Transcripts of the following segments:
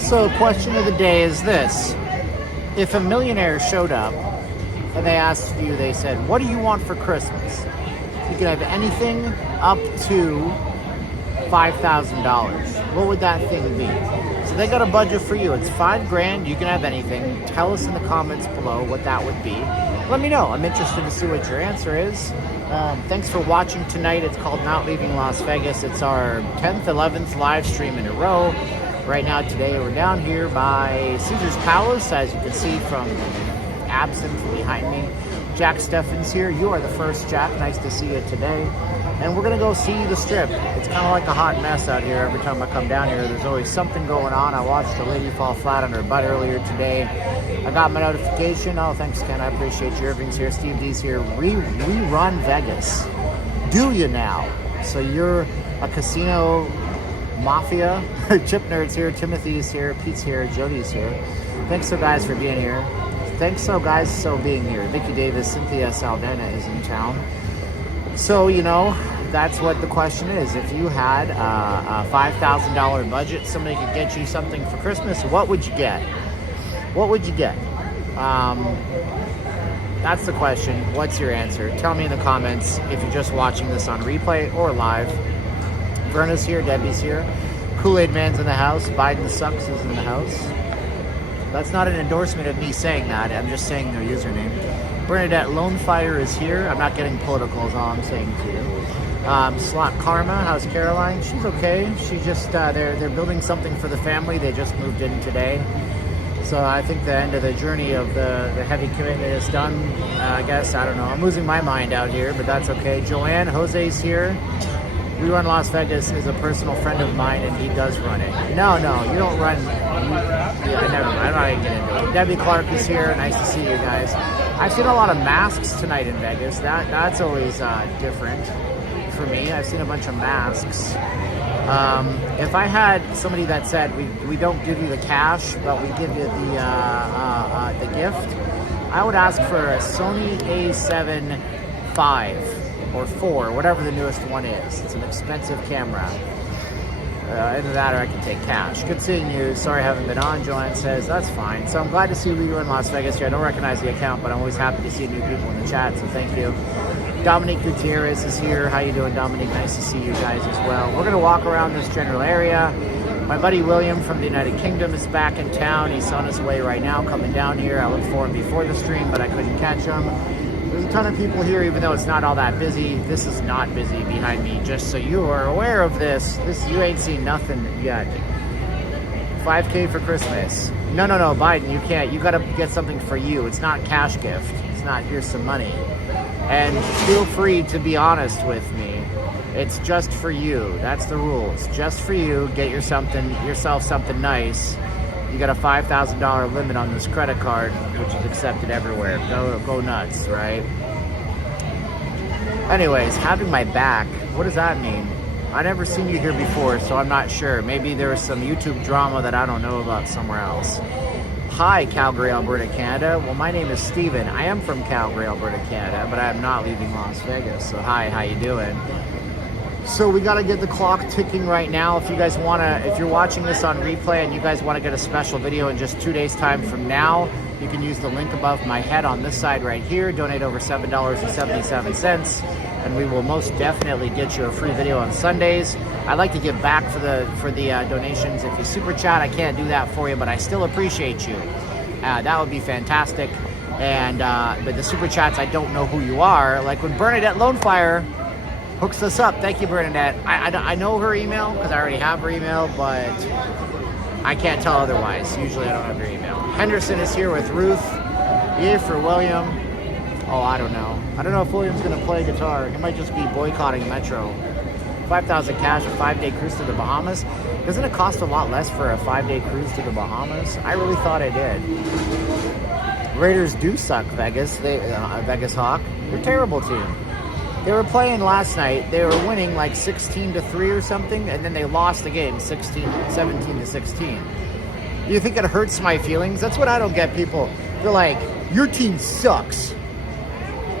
So, question of the day is this. If a millionaire showed up and they asked you, they said, what do you want for Christmas? You could have anything up to $5,000. What would that thing be? So they got a budget for you. It's $5,000. You can have anything. Tell us in the comments below what that would be. Let me know. I'm interested to see what your answer is. Thanks for watching tonight. It's called Not Leaving Las Vegas. It's our 10th, 11th live stream in a row. Right now, today, we're down here by Caesar's Palace, as you can see from absent behind me. Jack Steffen's here. You are the first, Jack. Nice to see you today. And we're going to go see the Strip. It's kind of like a hot mess out here. Every time I come down here, there's always something going on. I watched a lady fall flat on her butt earlier today. I got my notification. Oh, thanks, Ken. I appreciate you. Irving's here. Steve D's here. We run Vegas. Do you now? So you're a casino mafia. Chip Nerd's here. Timothy's here. Pete's here. Jody's here. Thanks, so guys, for being here. Thanks, so guys, for being here. Vicky Davis, Cynthia Saldana is in town. So, you know, that's what the question is. If you had a $5,000 budget, somebody could get you something for Christmas, what would you get? What would you get? That's the question. What's your answer? Tell me in the comments if you're just watching this on replay or live. Verna's here. Debbie's here. Kool-Aid Man's in the house. Biden Sucks is in the house. That's not an endorsement of me saying that. I'm just saying their username. Bernadette Lone Fire is here. I'm not getting political is all I'm saying to you. Slot Karma, how's Caroline? She's okay. She just, they're building something for the family. They just moved in today. So I think the end of the journey of the heavy commitment is done, I guess. I don't know. I'm losing my mind out here, but that's okay. Joanne, Jose's here. We Run Las Vegas is a personal friend of mine, and he does run it. No, you don't run. Yeah, never mind. I'm not even getting into it. Debbie Clark is here. Nice to see you guys. I've seen a lot of masks tonight in Vegas. That's always different for me. I've seen a bunch of masks. If I had somebody that said we don't give you the cash, but we give you the gift, I would ask for a Sony A7 IV. Or 4, whatever the newest one is. It's an expensive camera. Either that or I can take cash. Good seeing you. Sorry I haven't been on, Joanne says. That's fine. So I'm glad to see you in Las Vegas here. I don't recognize the account, but I'm always happy to see new people in the chat, so thank you. Dominique Gutierrez is here. How you doing, Dominique? Nice to see you guys as well. We're going to walk around this general area. My buddy William from the United Kingdom is back in town. He's on his way right now, coming down here. I looked for him before the stream, but I couldn't catch him. There's a ton of people here, even though it's not all that busy. This is not busy behind me, just so you are aware of this. You ain't seen nothing yet. 5K for Christmas. No, Biden, you can't. You got to get something for you. It's not cash gift. It's not, here's some money. And feel free to be honest with me. It's just for you. That's the rules. Just for you. Get yourself something nice. You got a $5,000 limit on this credit card, which is accepted everywhere. Go nuts, right? Anyways, having my back, what does that mean? I've never seen you here before, so I'm not sure. Maybe there was some YouTube drama that I don't know about somewhere else. Hi, Calgary, Alberta, Canada. Well, my name is Steven. I am from Calgary, Alberta, Canada, but I am not leaving Las Vegas. So hi, how you doing? So we got to get the clock ticking right now. If you guys want to, if you're watching this on replay and you guys want to get a special video in just 2 days time from now, you can use the link above my head on this side right here. Donate over $7.77 and we will most definitely get you a free video on Sundays. I'd like to give back for the donations. If you super chat, I can't do that for you, but I still appreciate you. That would be fantastic. And but the super chats, I don't know who you are. Like when Bernadette Lonefire hooks us up. Thank you, Bernadette. I know her email because I already have her email, but I can't tell otherwise. Usually I don't have her email. Henderson is here with Ruth. Yay for William. Oh, I don't know. I don't know if William's going to play guitar. He might just be boycotting Metro. 5,000 cash, a 5-day cruise to the Bahamas. Doesn't it cost a lot less for a 5-day cruise to the Bahamas? I really thought it did. Raiders do suck, Vegas. Vegas Hawk. They're a terrible team. They were playing last night. They were winning like 16-3 or something, and then they lost the game 17-16. You think it hurts my feelings? That's what I don't get, people. They're like, your team sucks.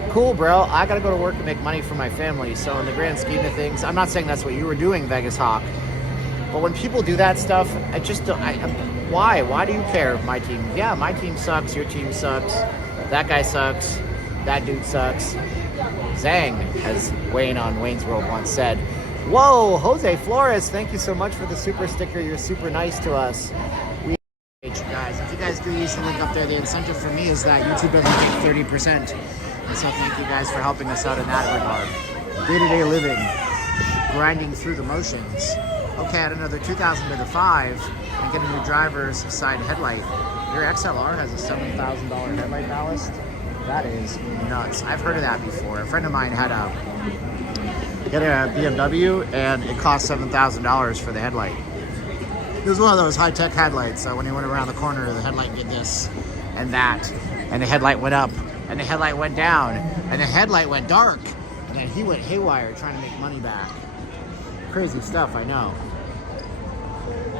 Cool, bro. I got to go to work and make money for my family. So in the grand scheme of things, I'm not saying that's what you were doing, Vegas Hawk. But when people do that stuff, I just don't. Why? Why do you care if my team? Yeah, my team sucks. Your team sucks. That guy sucks. That dude sucks. Zhang, as Wayne on Wayne's World once said. Whoa, Jose Flores, thank you so much for the super sticker. You're super nice to us. We appreciate you guys. If you guys do use the link up there, the incentive for me is that YouTube doesn't take 30%. And so thank you guys for helping us out in that regard. Day-to-day living, grinding through the motions. Okay, add another 2,000 to the 5 and get a new driver's side headlight. Your XLR has a $7,000 headlight ballast. That is nuts. I've heard of that before. A friend of mine had a BMW and it cost $7,000 for the headlight. It was one of those high-tech headlights. So when he went around the corner, the headlight did this and that, and the headlight went up, and the headlight went down, and the headlight went dark, and then he went haywire trying to make money back. Crazy stuff, I know.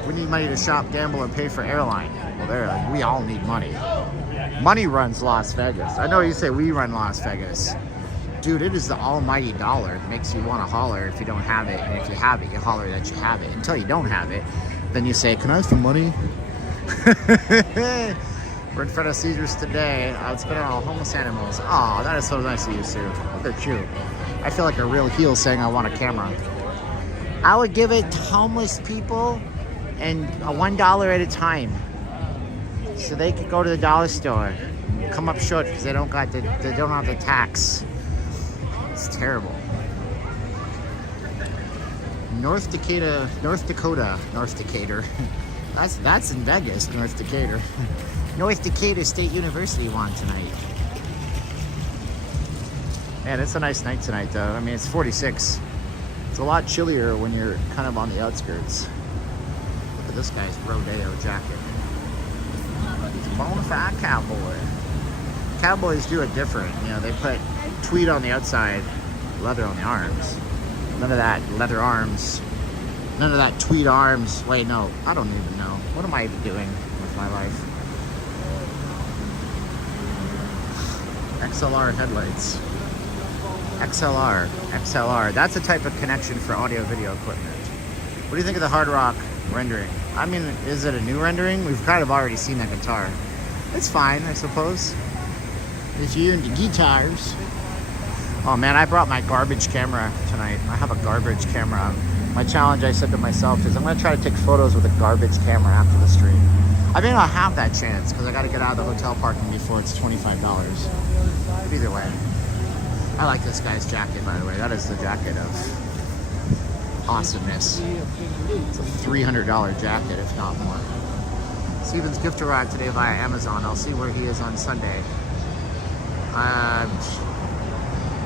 We need money to shop, gamble, and pay for airline. Well, they're like, we all need money. Money runs Las Vegas. I know you say we run Las Vegas. Dude, it is the almighty dollar. It makes you want to holler if you don't have it. And if you have it, you holler that you have it. Until you don't have it, then you say, can I have some money? We're in front of Caesars today. It's been on all homeless animals. Oh, that is so nice of you, Sue. Look at you. I feel like a real heel saying I want a camera. I would give it to homeless people and $1 at a time. So they could go to the dollar store, come up short because they don't have the tax. It's terrible. North Decatur. That's in Vegas, North Decatur. North Decatur State University won tonight. Man, it's a nice night tonight, though. I mean, it's 46. It's a lot chillier when you're kind of on the outskirts. Look at this guy's Rodeo jacket. He's a bona fide cowboy. Cowboys do it different. You know, they put tweed on the outside, leather on the arms. None of that leather arms. None of that tweed arms. Wait, no, I don't even know. What am I even doing with my life? XLR headlights. XLR. That's a type of connection for audio video equipment. What do you think of the Hard Rock rendering? I mean, is it a new rendering? We've kind of already seen that guitar. It's fine, I suppose. If you're into guitars. Oh man, I brought my garbage camera tonight. I have a garbage camera. My challenge, I said to myself, is I'm going to try to take photos with a garbage camera after the stream. I may not have that chance because I got to get out of the hotel parking before it's $25. But either way, I like this guy's jacket, by the way. That is the jacket of awesomeness. It's a $300 jacket, if not more. Steven's gift arrived today via Amazon. I'll see where he is on Sunday.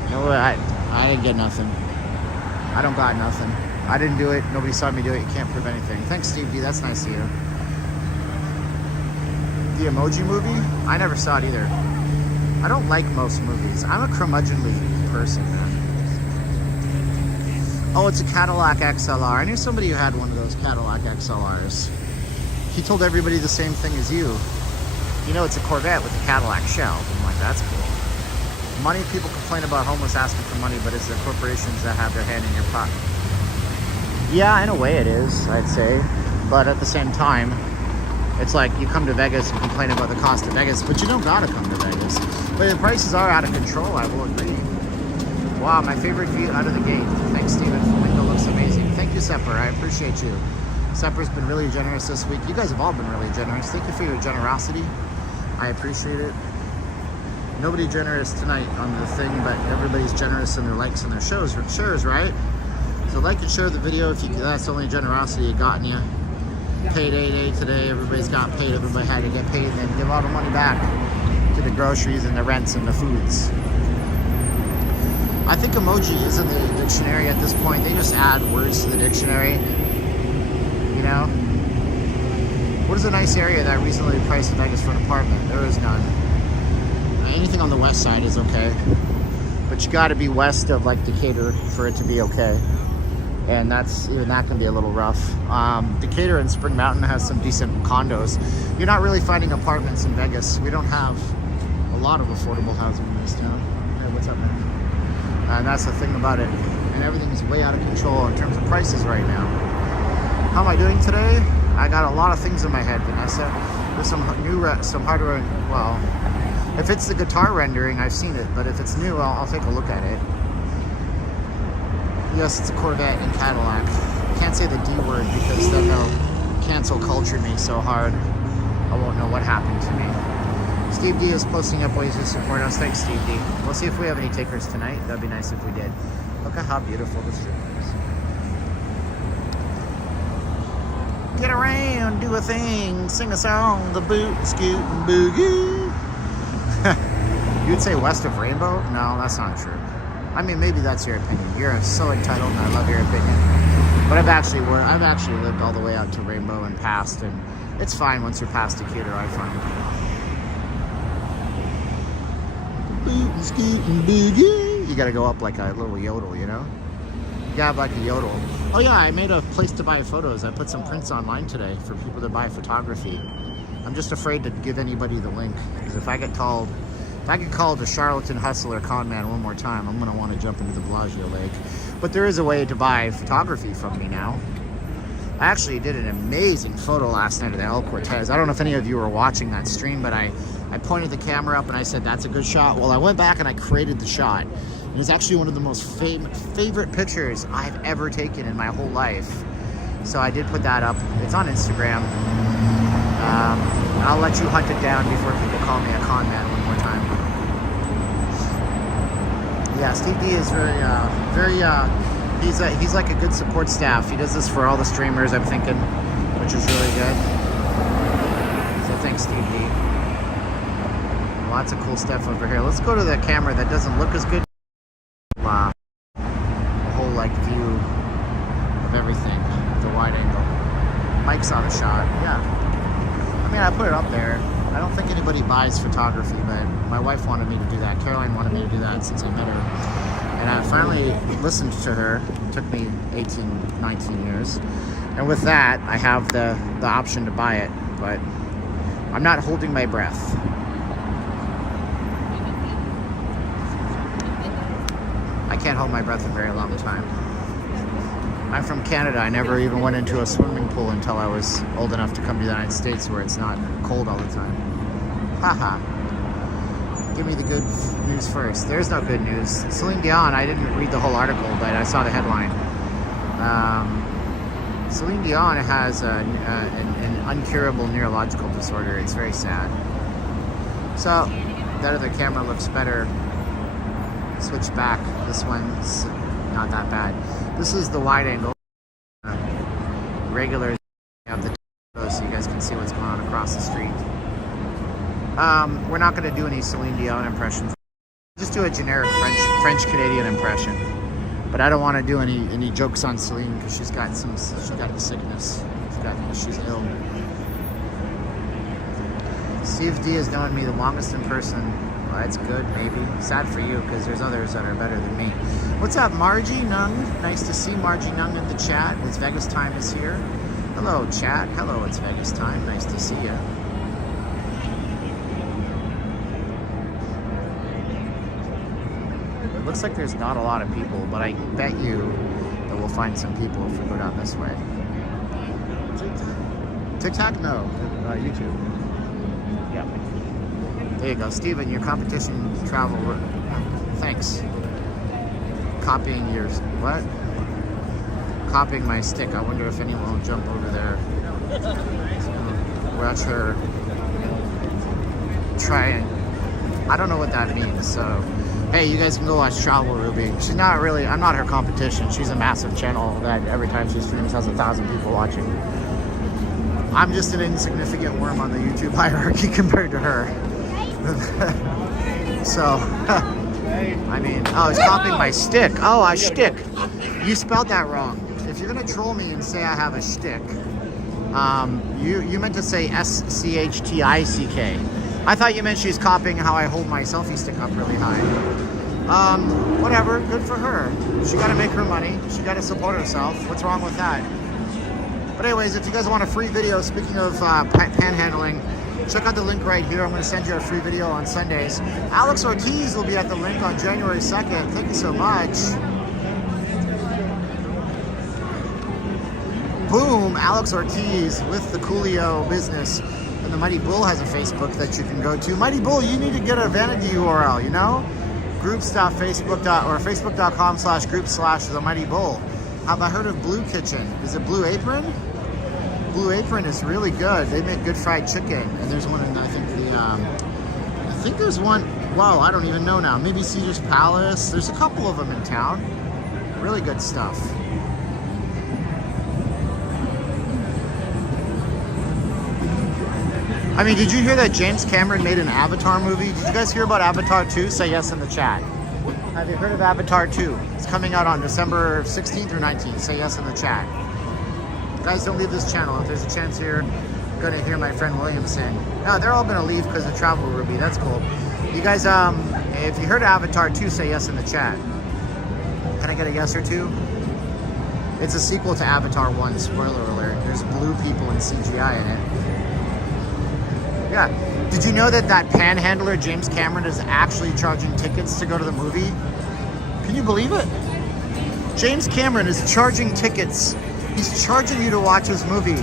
You know what? I didn't get nothing. I don't got nothing. I didn't do it. Nobody saw me do it. You can't prove anything. Thanks, Steve D. That's nice of you. The Emoji Movie? I never saw it either. I don't like most movies. I'm a curmudgeonly person, man. Oh, it's a Cadillac XLR. I knew somebody who had one of those Cadillac XLRs. He told everybody the same thing as you. You know, it's a Corvette with a Cadillac shell. I'm like, that's cool. Money, people complain about homeless asking for money, but it's the corporations that have their hand in your pocket. Yeah, in a way it is, I'd say. But at the same time, it's like you come to Vegas and complain about the cost of Vegas, but you don't gotta come to Vegas. But the prices are out of control, I will agree. Wow, my favorite view out of the gate. Thanks, Steven. The window looks amazing. Thank you, Sepper. I appreciate you. Sepper's been really generous this week. You guys have all been really generous. Thank you for your generosity. I appreciate it. Nobody generous tonight on the thing, but everybody's generous in their likes and their shares, right? So like and share the video if you. That's the only generosity it gotten you. Payday day today. Everybody's got paid. Everybody had to get paid, and then give all the money back to the groceries and the rents and the foods. I think emoji is in the dictionary at this point. They just add words to the dictionary. You know? What is a nice area that recently priced in Vegas for an apartment? There is none. Anything on the west side is okay. But you gotta be west of like Decatur for it to be okay. And even that can be a little rough. Decatur and Spring Mountain has some decent condos. You're not really finding apartments in Vegas. We don't have a lot of affordable housing in this town. Hey, what's up, man? And that's the thing about it. And everything's way out of control in terms of prices right now. How am I doing today? I got a lot of things in my head, Vanessa. There's some hardware. Well, if it's the guitar rendering, I've seen it, but if it's new, I'll take a look at it. Yes, it's a Corvette and Cadillac. Can't say the D word because then they'll cancel culture me so hard. I won't know what happened to me. Steve D is posting up ways to support us. Thanks, Steve D. We'll see if we have any takers tonight. That'd be nice if we did. Look at how beautiful this stream is. Get around, do a thing, sing a song, the boot, scoot, and boogie. You'd say west of Rainbow? No, that's not true. I mean, maybe that's your opinion. You're so entitled, and I love your opinion. But I've actually lived all the way out to Rainbow and past, and it's fine once you're past Decatur, I find. Boot, scoot, and boogie. You gotta go up like a little yodel, you know? Yeah, like a yodel. Oh yeah, I made a place to buy photos. I put some prints online today for people to buy photography. I'm just afraid to give anybody the link, because if I get called a charlatan, hustler, con man one more time, I'm gonna want to jump into the Bellagio Lake. But there is a way to buy photography from me now. I actually did an amazing photo last night at the El Cortez. I don't know if any of you were watching that stream, but I pointed the camera up and I said, that's a good shot. Well, I went back and I created the shot. It was actually one of the most favorite pictures I've ever taken in my whole life. So I did put that up. It's on Instagram. And I'll let you hunt it down before people call me a con man one more time. Yeah, Steve D is he's like a good support staff. He does this for all the streamers, I'm thinking, which is really good. So thanks, Steve D. Lots of cool stuff over here. Let's go to the camera that doesn't look as good. Wow. The whole like view of everything, the wide angle. Mike's on a shot. Yeah. I mean, I put it up there. I don't think anybody buys photography, but my wife wanted me to do that. Caroline wanted me to do that since I met her. And I finally listened to her. It took me 18, 19 years. And with that, I have the option to buy it, but I'm not holding my breath. I can't hold my breath for a very long time. I'm from Canada. I never even went into a swimming pool until I was old enough to come to the United States where it's not cold all the time. Haha. Give me the good news first. There's no good news. Celine Dion, I didn't read the whole article, but I saw the headline. Celine Dion has an uncurable neurological disorder. It's very sad. So, that other camera looks better. Switch back. This one's not that bad. This is the wide angle. Regular of the so you guys can see what's going on across the street. We're not going to do any Celine Dion impressions. Just do a generic French Canadian impression. But I don't want to do any jokes on Celine because she's got the sickness. She's ill. Steve D has known me the longest in person. Well, that's good, maybe. Sad for you, because there's others that are better than me. What's up, Margie Nung? Nice to see Margie Nung in the chat. It's Vegas Time is here. Hello, chat. Hello, it's Vegas Time. Nice to see you. It looks like there's not a lot of people, but I bet you that we'll find some people if we go down this way. TikTok? No. YouTube. Yeah. There you go, Steven, your competition travel. Thanks. Copying yours. What? Copying my stick. I wonder if anyone will jump over there. Watch her try and. I don't know what that means, so. Hey, you guys can go watch Travel Ruby. She's not really. I'm not her competition. She's a massive channel that every time she streams has 1,000 people watching. I'm just an insignificant worm on the YouTube hierarchy compared to her. So, I mean, oh, it's copying my stick. Oh, a shtick. You spelled that wrong. If you're gonna troll me and say I have a shtick, you meant to say SCHTICK. I thought you meant she's copying how I hold my selfie stick up really high. Whatever, good for her. She gotta make her money. She gotta support herself. What's wrong with that? But anyways, if you guys want a free video, speaking of panhandling, check out the link right here. I'm going to send you a free video on Sundays. Alex Ortiz will be at the link on January 2nd. Thank you so much. boom, Alex Ortiz with the Coolio business. And the Mighty Bull has a Facebook that you can go to. Mighty Bull, you need to get a vanity URL, you know? Facebook.com/group/the Mighty Bull. Have I heard of Blue Kitchen? Is it Blue Apron? Blue Apron is really good. They make good fried chicken. And there's one in, I think there's one, wow, I don't even know now. Maybe Caesar's Palace. There's a couple of them in town. Really good stuff. I mean, did you hear that James Cameron made an Avatar movie? Did you guys hear about Avatar 2? Say yes in the chat. Have you heard of Avatar 2? It's coming out on December 16th or 19th. Say yes in the chat. Guys, don't leave this channel. If there's a chance here, you're going to hear my friend William sing. No, they're all going to leave because of Travel Ruby. That's cool. You guys, if you heard of Avatar 2, say yes in the chat. Can I get a yes or two? It's a sequel to Avatar 1, spoiler alert. There's blue people and CGI in it. Yeah. Did you know that panhandler, James Cameron, is actually charging tickets to go to the movie? Can you believe it? James Cameron is charging tickets. He's charging you to watch his movie.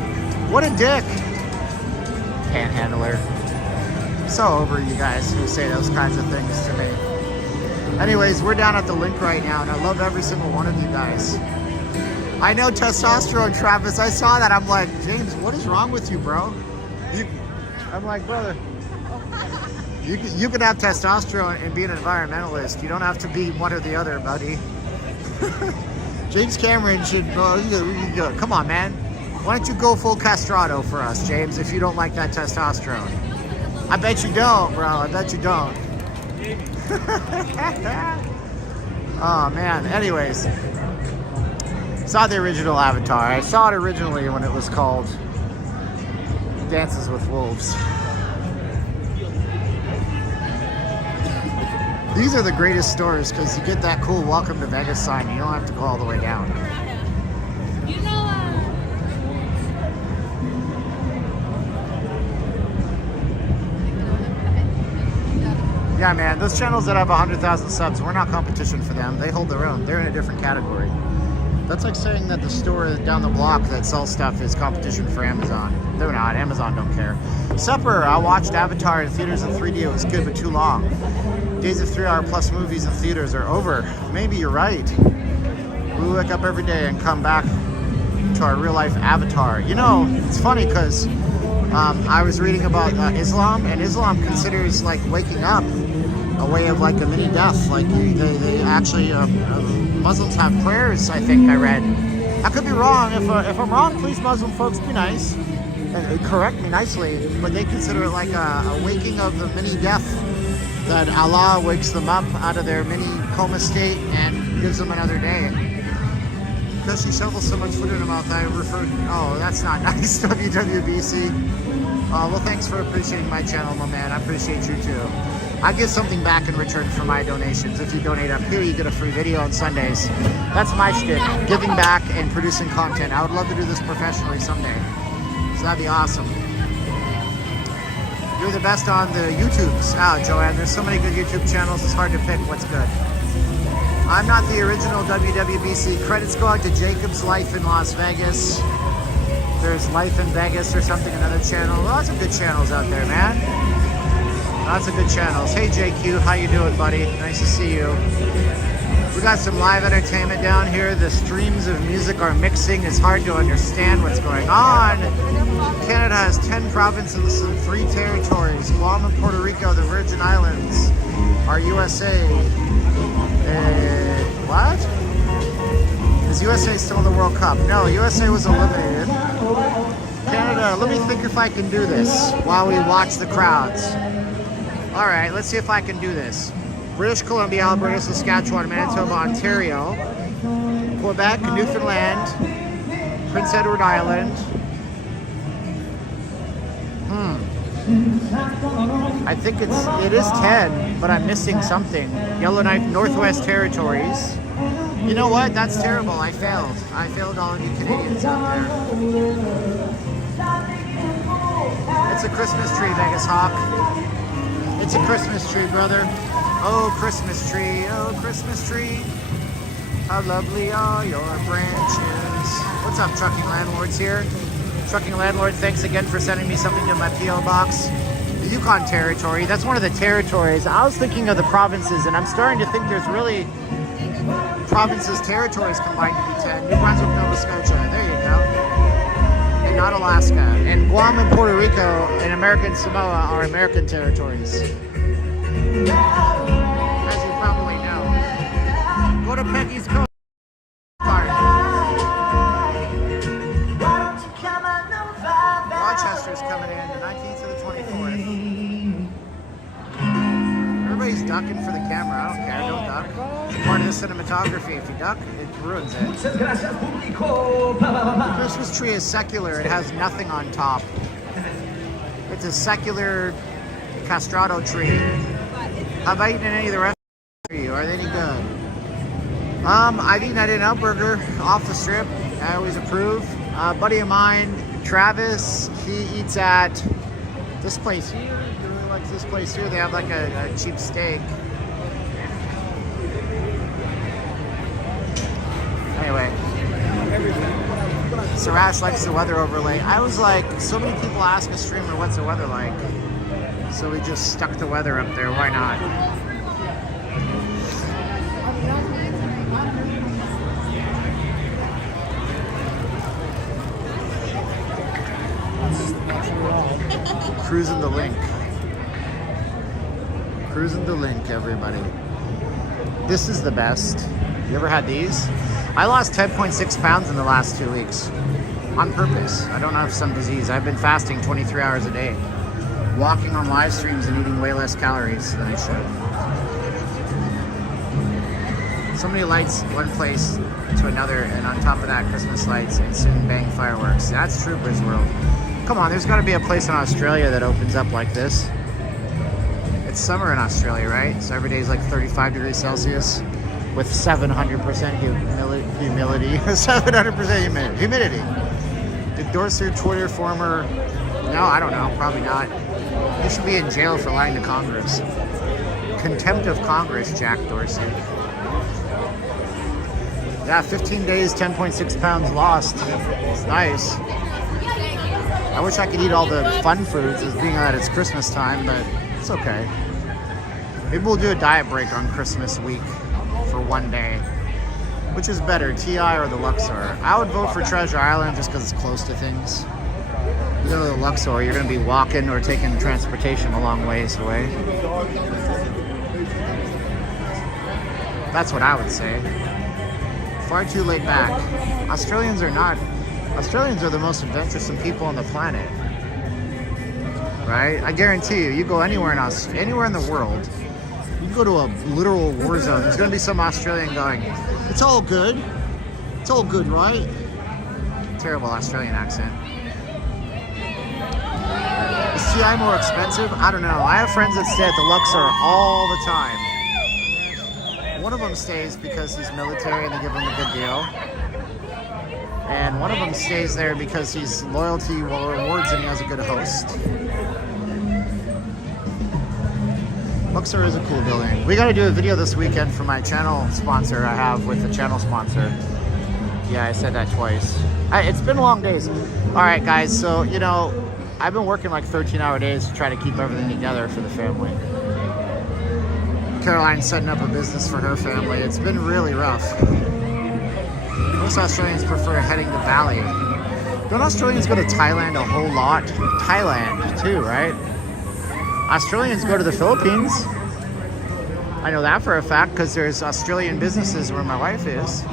What a dick. Panhandler. So over you guys who say those kinds of things to me. Anyways, we're down at the link right now, and I love every single one of you guys. I know testosterone, Travis. I saw that. I'm like, James, what is wrong with you, bro? I'm like, brother, you can have testosterone and be an environmentalist. You don't have to be one or the other, buddy. James Cameron should, come on, man. Why don't you go full castrato for us, James, if you don't like that testosterone? I bet you don't, bro. I bet you don't. Oh, man. Anyways, saw the original Avatar. I saw it originally when it was called Dances with Wolves. These are the greatest stores because you get that cool Welcome to Vegas sign. You don't have to go all the way down. Yeah, man, those channels that have 100,000 subs, we're not competition for them. They hold their own. They're in a different category. That's like saying that the store down the block that sells stuff is competition for Amazon. They're not. Amazon don't care. Supper. I watched Avatar in theaters in 3D. It was good, but too long. Days of 3-hour plus movies in theaters are over. Maybe you're right. We wake up every day and come back to our real life Avatar. You know, it's funny because I was reading about Islam, and Islam considers like waking up a way of like a mini death. Like they actually Muslims have prayers. I think I read. I could be wrong. If I'm wrong, please, Muslim folks, be nice and correct me nicely. But they consider it like a waking of the mini death, that Allah wakes them up out of their mini coma state and gives them another day. Because she shovels so much food in her mouth, I referred. Oh, that's not nice. WWBC. Well, thanks for appreciating my channel, my man. I appreciate you too. I give something back in return for my donations. If you donate up here, you get a free video on Sundays. That's my shtick, giving back and producing content. I would love to do this professionally someday. So that'd be awesome. You're the best on the YouTubes. Oh, Joanne, there's so many good YouTube channels, it's hard to pick what's good. I'm not the original WWBC. Credits go out to Jacob's Life in Las Vegas. There's Life in Vegas or something, another channel. Lots of good channels out there, man. Lots of good channels. Hey JQ, how you doing, buddy? Nice to see you. We got some live entertainment down here. The streams of music are mixing. It's hard to understand what's going on. Canada has 10 provinces and 3 territories. Guam and Puerto Rico, the Virgin Islands, are USA. What? Is USA still in the World Cup? No, USA was eliminated. Canada, let me think if I can do this while we watch the crowds. All right, let's see if I can do this. British Columbia, Alberta, Saskatchewan, Manitoba, Ontario, Quebec, Newfoundland, Prince Edward Island. I think it is 10, but I'm missing something. Yellowknife, Northwest Territories. You know what? That's terrible. I failed. I failed all of you Canadians out there. It's a Christmas tree, Vegas Hawk. It's a Christmas tree, brother. Oh, Christmas tree. Oh, Christmas tree. How lovely are your branches. What's up, trucking landlords here? Trucking landlord, thanks again for sending me something to my P.O. box. The Yukon Territory, that's one of the territories. I was thinking of the provinces, and I'm starting to think there's really provinces, territories combined to be 10. New Brunswick, Nova Scotia, there you go. And not Alaska. And Guam and Puerto Rico and American Samoa are American territories. As you probably know. Go to Peggy's Cove. Rochester's coming in the 19th to the 24th. Everybody's ducking for the camera. I don't care. Don't duck. It's part of the cinematography. If you duck, it ruins it. The Christmas tree is secular. It has nothing on top. It's a secular castrato tree. Have I eaten any of the rest of the tree? Are they any good? I've eaten at In-N-Out Burger off the strip. I always approve. A buddy of mine, Travis, he eats at this place here. He really likes this place here. They have like a cheap steak. Anyway, Sarash likes the weather overlay. I was like, so many people ask a streamer, what's the weather like? So we just stuck the weather up there. Why not? Cruising the link. Cruising the link, everybody. This is the best. You ever had these? I lost 10.6 pounds in the last 2 weeks. On purpose. I don't have some disease. I've been fasting 23 hours a day. Walking on live streams and eating way less calories than I should. So many lights one place to another, and on top of that, Christmas lights and soon bang fireworks. That's Troopers World. Come on, there's got to be a place in Australia that opens up like this. It's summer in Australia, right? So every day is like 35 degrees Celsius with 700% humidity. 700% humidity. Did Dorsey Twitter former... No, I don't know. Probably not. You should be in jail for lying to Congress. Contempt of Congress, Jack Dorsey. Yeah, 15 days, 10.6 pounds lost. It's nice. I wish I could eat all the fun foods as being that it's Christmas time, but it's okay. Maybe we'll do a diet break on Christmas week for one day. Which is better, TI or the Luxor? I would vote for Treasure Island just because it's close to things. You go to the Luxor, you're going to be walking or taking transportation a long ways away. That's what I would say. Far too laid back. Australians are not. Australians are the most adventuresome people on the planet. Right? I guarantee you, you go anywhere in the world, you can go to a literal war zone. There's going to be some Australian going, it's all good. It's all good, right? Terrible Australian accent. Is TI more expensive? I don't know. I have friends that stay at the Luxor all the time. One of them stays because he's military and they give him a good deal. And one of them stays there because he's loyalty rewards and he has a good host. Luxor is a cool building. We got to do a video this weekend for my channel sponsor I have with the channel sponsor. Yeah, I said that twice. It's been long days. All right, guys. So, you know, I've been working like 13-hour days to try to keep everything together for the family. Caroline's setting up a business for her family. It's been really rough. Most Australians prefer heading to Bali. Don't Australians go to Thailand a whole lot? Thailand too, right? Australians go to the Philippines. I know that for a fact because there's Australian businesses where my wife is.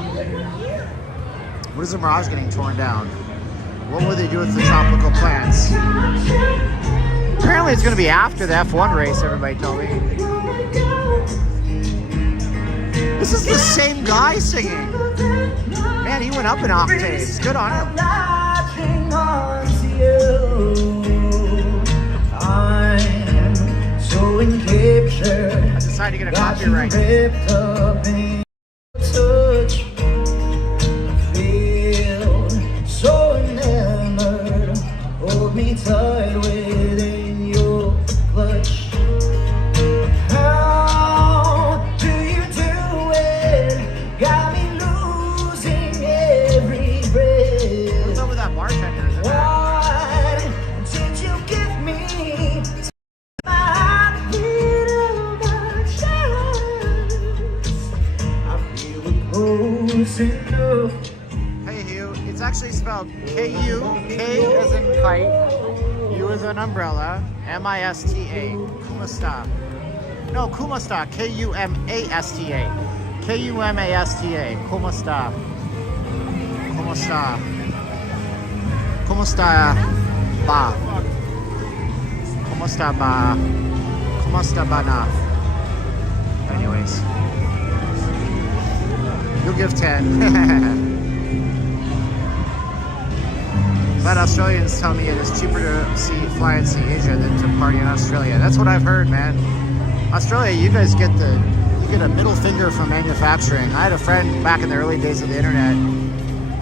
What is the Mirage getting torn down? What will they do with the tropical plants? Apparently it's going to be after the F1 race, everybody told me. This is the same guy singing. Man, he went up in octaves. Good on him. I decided to get a copyright. actually spelled K-U, K as in kite, U as in umbrella, M-I-S-T-A. Kumasta. No, Kumasta. K-U-M-A-S-T-A. K-U-M-A-S-T-A. Kumasta. Kumasta. Kumusta ba? Kumusta ba? Kumusta ba na? Anyways. You'll give 10. But Australians tell me it is cheaper to fly and see Asia than to party in Australia. That's what I've heard, man. Australia, you guys get a middle finger from manufacturing. I had a friend back in the early days of the internet.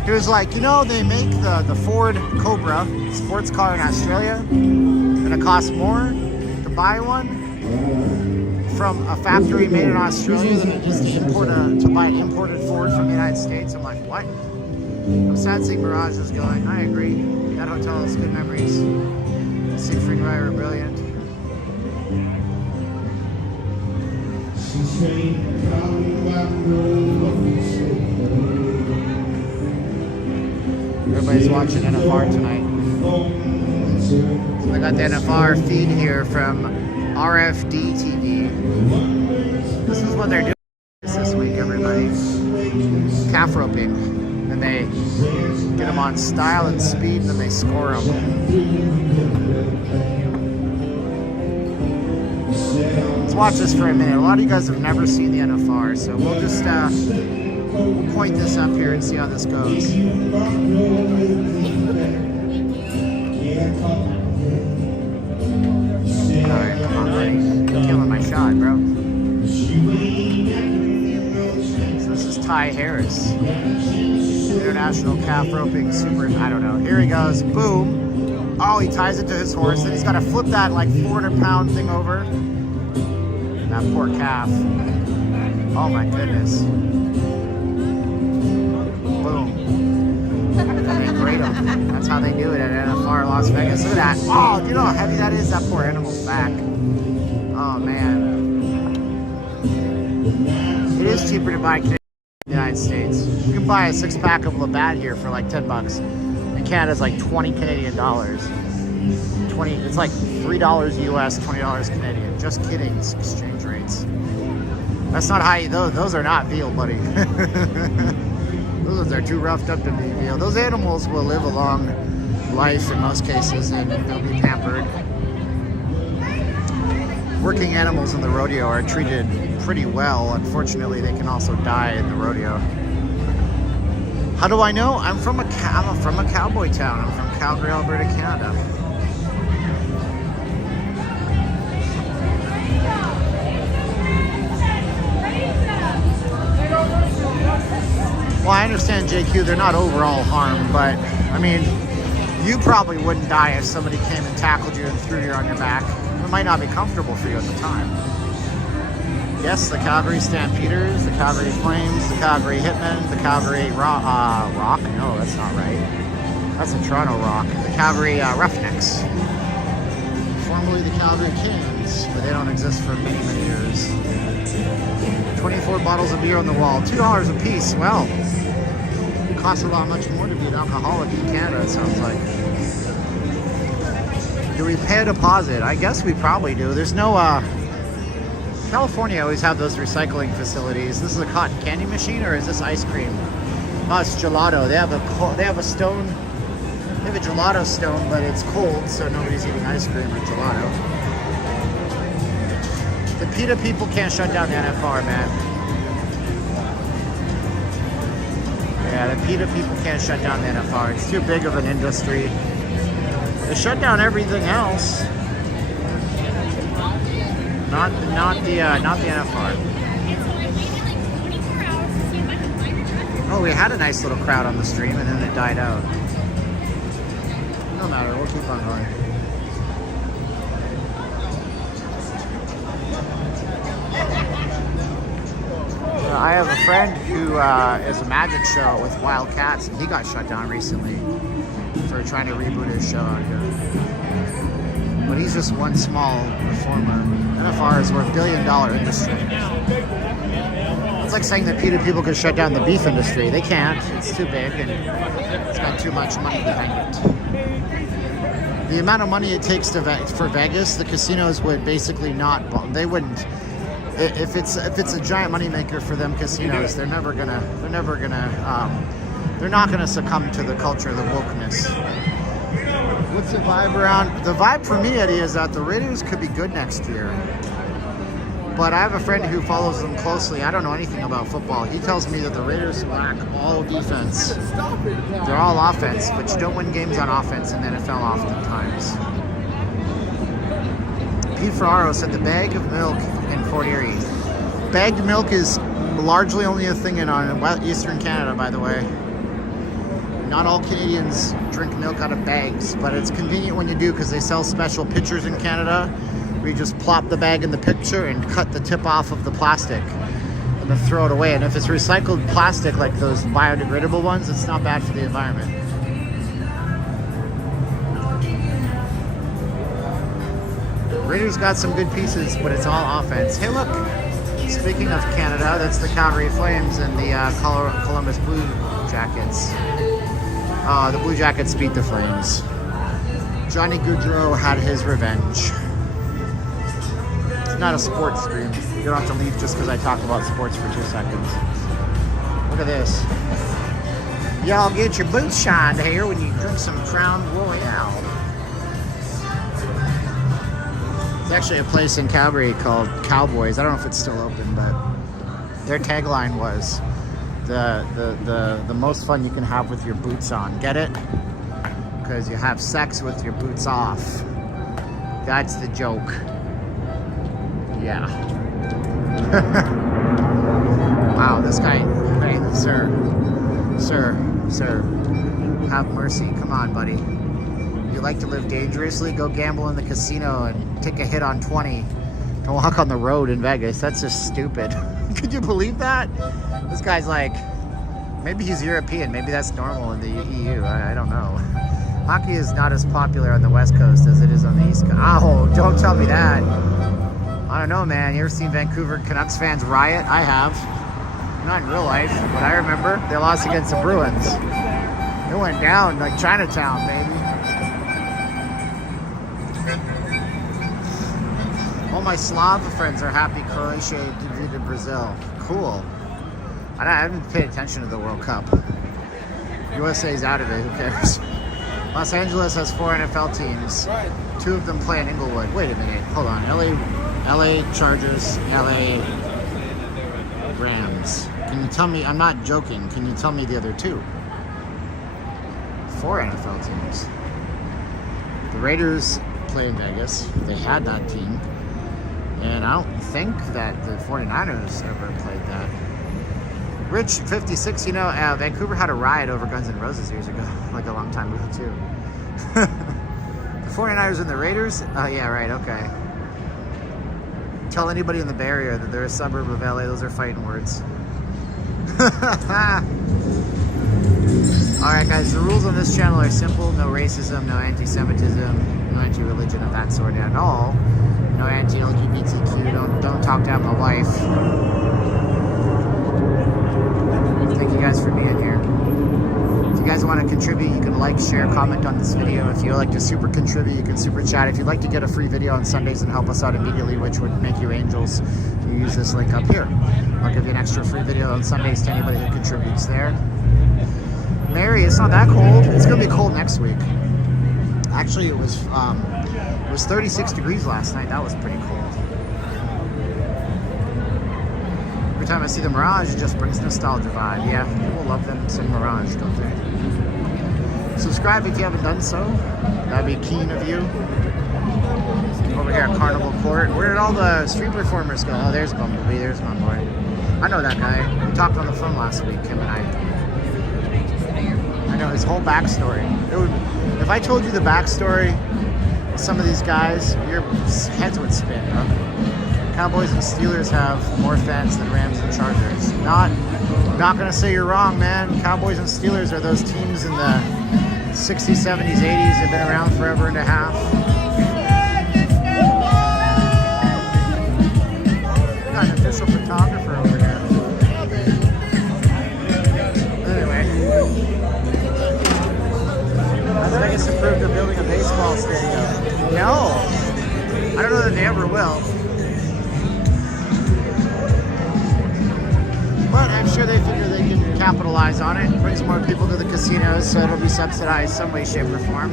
He was like, you know, they make the Ford Cobra sports car in Australia, and it costs more to buy one from a factory made in Australia than it is to buy an imported Ford from the United States. I'm like, what? I'm sad seeing Mirage is going. I agree. That hotel has good memories. Siegfried and Roy were brilliant. Everybody's watching NFR tonight. So I got the NFR feed here from RFD TV. This is what they're doing this week, everybody. Calf roping. And they get them on style and speed, and then they score them. Let's watch this for a minute. A lot of you guys have never seen the NFR, so we'll just we'll point this up here and see how this goes. Alright, come on, buddy. You're killing my shot, bro. So this is Ty Harris. International calf roping super, I don't know. Here he goes, boom. Oh, he ties it to his horse, then he's got to flip that like 400-pound thing over. That poor calf. Oh my goodness. Boom. And they grade them. That's how they do it at NFR Las Vegas. Look at that. Oh, do you know how heavy that is? That poor animal's back. Oh man. It is cheaper to buy Canadian in the United States. You can buy a 6-pack of Labatt here for like $10. In Canada, it's like 20 Canadian dollars. It's like $3 US, $20 Canadian. Just kidding, exchange rates. That's not high, those are not veal, buddy. Those are too roughed up to be veal. Those animals will live a long life in most cases, and they'll be pampered. Working animals in the rodeo are treated pretty well. Unfortunately, they can also die in the rodeo. How do I know? I'm from a cowboy town. I'm from Calgary, Alberta, Canada. Well, I understand, JQ, they're not overall harm, but I mean, you probably wouldn't die if somebody came and tackled you and threw you on your back. It might not be comfortable for you at the time. Yes, the Calgary Stampeders, the Calgary Flames, the Calgary Hitmen, the Calgary Rock? No, that's not right. That's a Toronto Rock. The Calgary Roughnecks. Formerly the Calgary Kings, but they don't exist for many, many years. 24 bottles of beer on the wall, $2 a piece. Well, it costs a lot much more to be an alcoholic in Canada, it sounds like. Do we pay a deposit? I guess we probably do. There's no, California always have those recycling facilities. This is a cotton candy machine, or is this ice cream? Oh, it's gelato. They have a stone. They have a gelato stone, but it's cold, so nobody's eating ice cream or gelato. The PETA people can't shut down the NFR, man. Yeah, the PETA people can't shut down the NFR. It's too big of an industry. They shut down everything else. Not the NFR. Oh, we had a nice little crowd on the stream, and then it died out. No matter, we'll keep on going. I have a friend who is a magic show with Wild Cats, and he got shut down recently for trying to reboot his show out here. But he's just one small performer. NFR is a $1 billion industry. It's like saying that PETA people could shut down the beef industry. They can't. It's too big and it's got too much money behind it. The amount of money it takes for Vegas, the casinos would basically not. They wouldn't. If it's a giant moneymaker for them casinos, they're not gonna succumb to the culture of the wokeness. What's the vibe around? The vibe for me, Eddie, is that the Raiders could be good next year. But I have a friend who follows them closely. I don't know anything about football. He tells me that the Raiders lack all defense. They're all offense, but you don't win games on offense in the NFL oftentimes. Pete Ferraro said the bag of milk in Fort Erie. Bagged milk is largely only a thing in Eastern Canada, by the way. Not all Canadians drink milk out of bags, but it's convenient when you do because they sell special pitchers in Canada. We just plop the bag in the picture and cut the tip off of the plastic and then throw it away. And if it's recycled plastic like those biodegradable ones, it's not bad for the environment. Raiders got some good pieces, but it's all offense. Hey, look, speaking of Canada, that's the Calgary Flames and the Columbus Blue Jackets. The Blue Jackets beat the Flames. Johnny Gaudreau had his revenge. Not a sports stream. You don't have to leave just because I talk about sports for 2 seconds. Look at this. Y'all get your boots shined here when you drink some Crown Royale. There's actually a place in Calgary called Cowboys. I don't know if it's still open, but their tagline was the most fun you can have with your boots on. Get it? Because you have sex with your boots off. That's the joke. Yeah. Wow, this guy. Hey, sir. Have mercy. Come on, buddy. If you like to live dangerously, go gamble in the casino and take a hit on 20. Don't walk on the road in Vegas. That's just stupid. Could you believe that? This guy's like, maybe he's European. Maybe that's normal in the EU. I don't know. Hockey is not as popular on the West Coast as it is on the East Coast. Oh, don't tell me that. I don't know, man. You ever seen Vancouver Canucks fans riot? I have. Not in real life, but I remember they lost against the Bruins. It went down like Chinatown, baby. All my Slav friends are happy Croatia defeated Brazil. Cool. I haven't paid attention to the World Cup. USA's out of it. Who cares? Los Angeles has 4 NFL teams. 2 of them play in Inglewood. Wait a minute. Hold on. LA Chargers, LA Rams. Can you tell me? I'm not joking. Can you tell me the other 2? 4 NFL teams. The Raiders play in Vegas. They had that team. And I don't think that the 49ers ever played that. Rich 56, you know, Vancouver had a riot over Guns N' Roses years ago, like a long time ago too. The 49ers and the Raiders? Oh yeah, right, okay. Tell anybody in the Bay Area that they're a suburb of LA, those are fighting words. Alright guys, the rules on this channel are simple. No racism, no anti-Semitism, no anti-religion of that sort at all. No anti-LGBTQ, don't talk down my wife. Thank you guys for being here. If you guys want to contribute, you can like, share, comment on this video. If you like to super contribute, you can super chat. If you'd like to get a free video on Sundays and help us out immediately, which would make you angels, you use this link up here. I'll give you an extra free video on Sundays to anybody who contributes there. Mary, it's not that cold. It's going to be cold next week. Actually, it was 36 degrees last night. That was pretty cold. Every time I see the Mirage, it just brings nostalgia vibe. Yeah, people love them some Mirage, don't they? Subscribe if you haven't done so. That'd be keen of you. Over here at Carnival Court. Where did all the street performers go? Oh, there's Bumblebee. There's my boy. I know that guy. We talked on the phone last week, him and I know his whole backstory. If I told you the backstory of some of these guys, your heads would spin, bro. Cowboys and Steelers have more fans than Rams and Chargers. Not gonna say you're wrong, man. Cowboys and Steelers are those teams in the 60s, 70s, 80s. They've been around forever and a half. We got an official photographer over here. No, I don't know that they ever will. But I'm sure they figure they can capitalize on it. It brings more people to the casinos, so it'll be subsidized some way, shape, or form.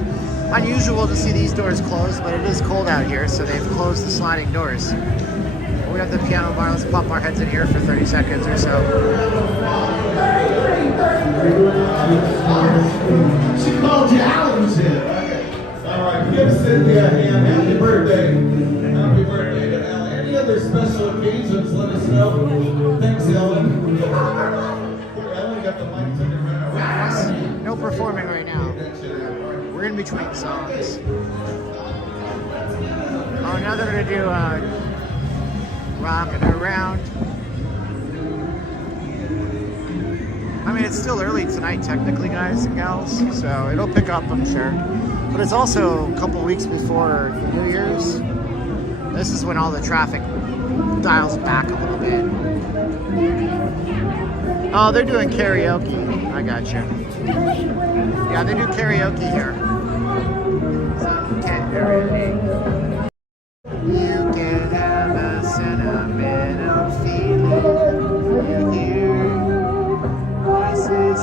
Unusual to see these doors closed, but it is cold out here, so they've closed the sliding doors. We have the piano bar. Let's pop our heads in here for 30 seconds or so. She called you Alan's here. All right, give Cynthia a hand. Happy birthday. Happy birthday to Ellen. Any other special occasions, let us know. Thanks, Ellen. Ellen got the mic to her. No performing right now. We're in between songs. Oh, now they're going to do Rockin' Around. I mean, it's still early tonight, technically, guys and gals, so it'll pick up, I'm sure. But it's also a couple weeks before New Year's. This is when all the traffic dials back a little bit. Oh, they're doing karaoke. I got you. Yeah, they do karaoke here. Some karaoke. You can have a sentimental feeling. You hear voices.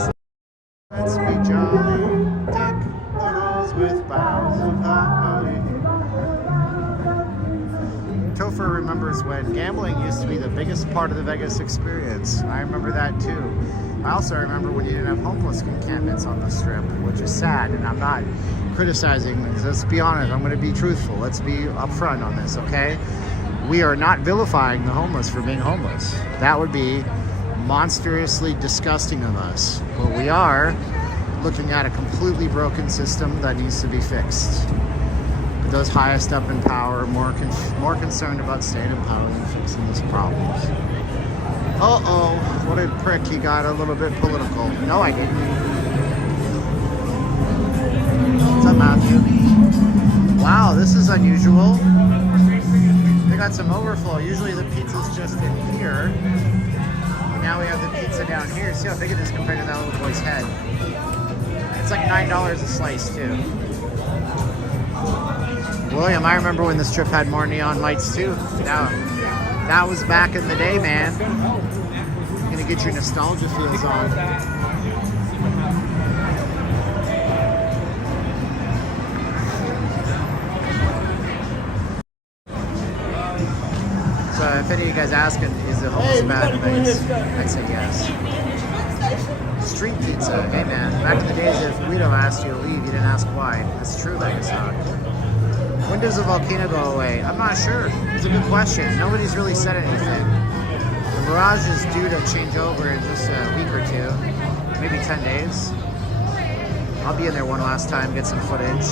Let's be jolly. Deck the halls with boughs of holly. Topher remembers when gambling used to be the biggest part of the Vegas experience. I remember that too. I also remember when you didn't have homeless encampments on the strip, which is sad, and I'm not criticizing. Let's be honest, I'm going to be truthful. Let's be upfront on this, okay? We are not vilifying the homeless for being homeless. That would be monstrously disgusting of us. But we are looking at a completely broken system that needs to be fixed. But those highest up in power are more concerned about staying in power than fixing these problems. Uh-oh, what a prick, he got a little bit political. No, I didn't. What's up, Matthew? Wow, this is unusual. They got some overflow. Usually the pizza's just in here. And now we have the pizza down here. See how big it is compared to that little boy's head. It's like $9 a slice, too. William, I remember when the strip had more neon lights, too. That was back in the day, man. You're gonna get your nostalgia feels on. So if any of you guys asking, is the homeless bad in Vegas? I'd say yes. Street pizza, hey man. Back in the days, if Guido asked you to leave, you didn't ask why. That's true, Vegas Hawk. When does the volcano go away? I'm not sure. It's a good question. Nobody's really said anything. The Mirage is due to change over in just a week or two, maybe 10 days. I'll be in there one last time, get some footage.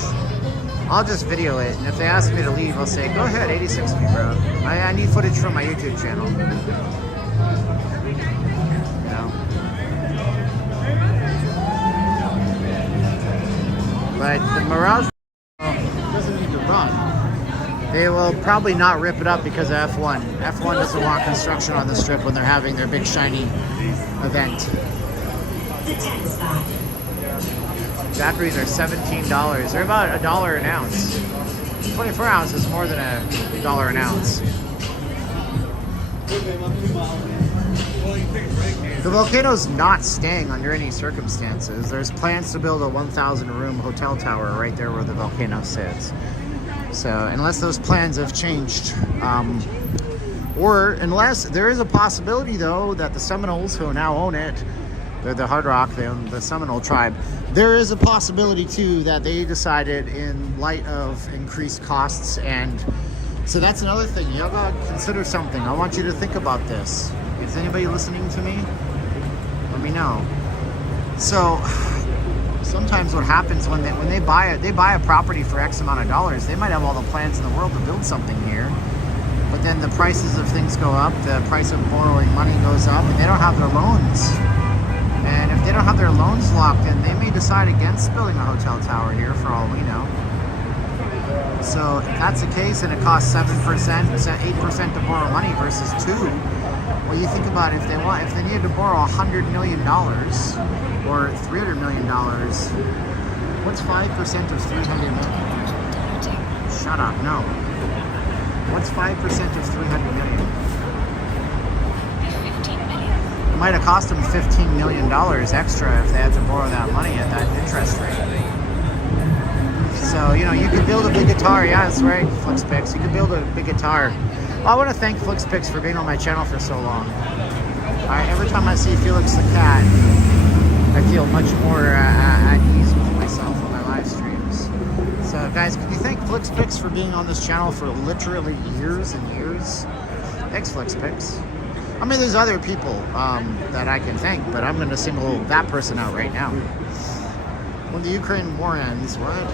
I'll just video it, and if they ask me to leave, I'll say, go ahead, 86 me, bro. I need footage from my YouTube channel. You know? But the Mirage doesn't need to run. They will probably not rip it up because of F1. F1 doesn't want construction on the strip when they're having their big shiny event. Batteries are $17. They're about $1 an ounce. 24 ounce is more than $1 an ounce. The volcano's not staying under any circumstances. There's plans to build a 1,000 room hotel tower right there where the volcano sits. So unless those plans have changed, or unless there is a possibility though that the Seminoles, who now own it, they're the Hard Rock, they own the Seminole tribe, there is a possibility too that they decided in light of increased costs, and so that's another thing. You gotta consider something. I want you to think about this. Is anybody listening to me? Let me know. So sometimes what happens when they buy a property for X amount of dollars, they might have all the plans in the world to build something here, but then the prices of things go up, the price of borrowing money goes up, and they don't have their loans. And if they don't have their loans locked in, they may decide against building a hotel tower here, for all we know. So if that's the case, and it costs 7%, 8% to borrow money versus 2%, well, you think about it, if they needed to borrow $100 million or $300 million, what's 5% of $300 million? Shut up, no. What's 5% of 300 million? 15 million. It might have cost them $15 million extra if they had to borrow that money at that interest rate. So, you know, you could build a big guitar. Yeah, that's right, FlixPix. You could build a big guitar. Well, I want to thank FlixPix for being on my channel for so long. Every time I see Felix the Cat, I feel much more at ease with myself on my live streams. So, guys, can you thank FlixPix for being on this channel for literally years and years? Thanks, FlixPix. I mean, there's other people that I can thank, but I'm going to single that person out right now. When the Ukraine war ends, what?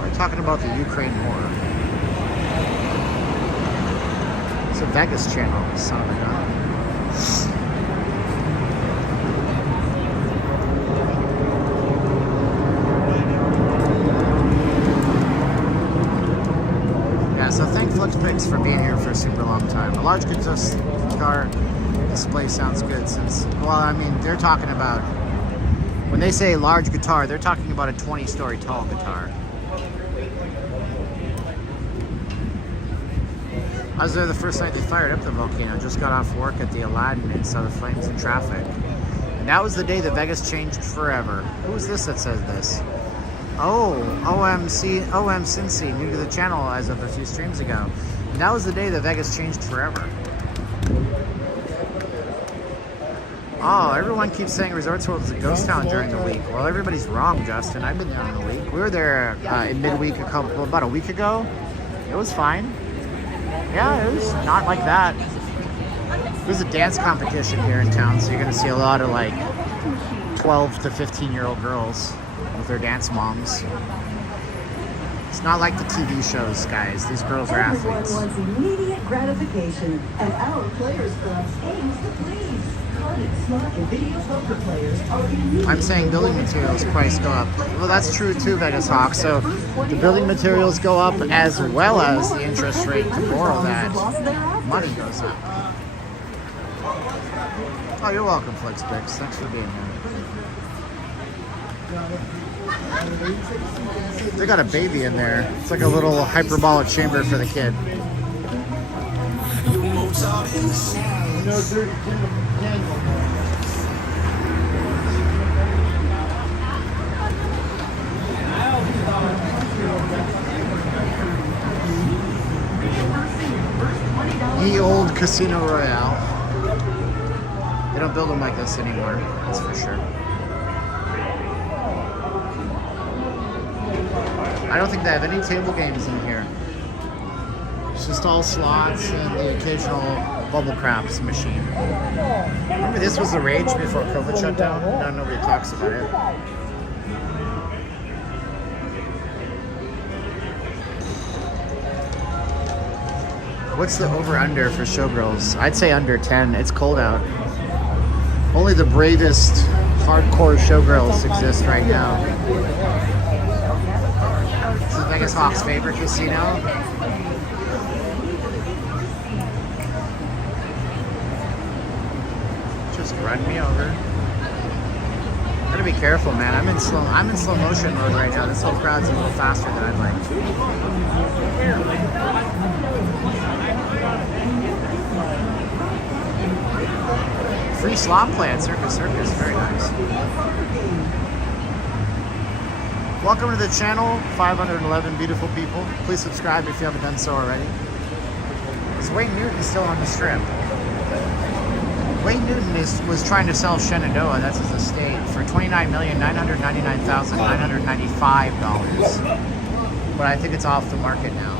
We're talking about the Ukraine war. It's a Vegas channel, son of a gun. Yeah, so thank FlixPix for being here for a super long time. A large guitar display sounds good since, well, I mean, they're talking about, when they say large guitar, they're talking about a 20-story tall guitar. I was there the first night they fired up the volcano. Just got off work at the Aladdin and saw the flames in traffic. And that was the day that Vegas changed forever. Who is this that says this? Oh, OM Cincy, new to the channel as of a few streams ago. And that was the day that Vegas changed forever. Oh, everyone keeps saying Resorts World is a ghost town during the week. Well, everybody's wrong, Justin. I've been there in the week. We were there in midweek about a week ago. It was fine. Yeah, it was not like that. There's a dance competition here in town, so you're going to see a lot of like 12 to 15-year-old girls with their dance moms. It's not like the TV shows, guys. These girls are athletes. Everyone wants immediate gratification, and our Players Club aims to please. I'm saying building materials price go up. Well, that's true too, Vegas Hawk. So the building materials go up as well as the interest rate to borrow that money goes up. Oh, you're welcome, FlixPix. Thanks for being here. They got a baby in there. It's like a little hyperbolic chamber for the kid. Ye old Casino Royale. They don't build them like this anymore, that's for sure. I don't think they have any table games in here. It's just all slots and the occasional bubble craps machine. Remember this was the rage before COVID shut down? Now nobody talks about it. What's the over-under for showgirls? I'd say under 10. It's cold out. Only the bravest hardcore showgirls exist right now. This is Vegas Hawk's favorite casino. Just run me over. Gotta be careful, man. I'm in slow motion mode right now. This whole crowd's a little faster than I'd like. Free slot play at Circus, very nice. Welcome to the channel, 511 beautiful people. Please subscribe if you haven't done so already. Is Wayne Newton still on the strip? Wayne Newton was trying to sell Shenandoah, that's his estate, for $29,999,995. But I think it's off the market now.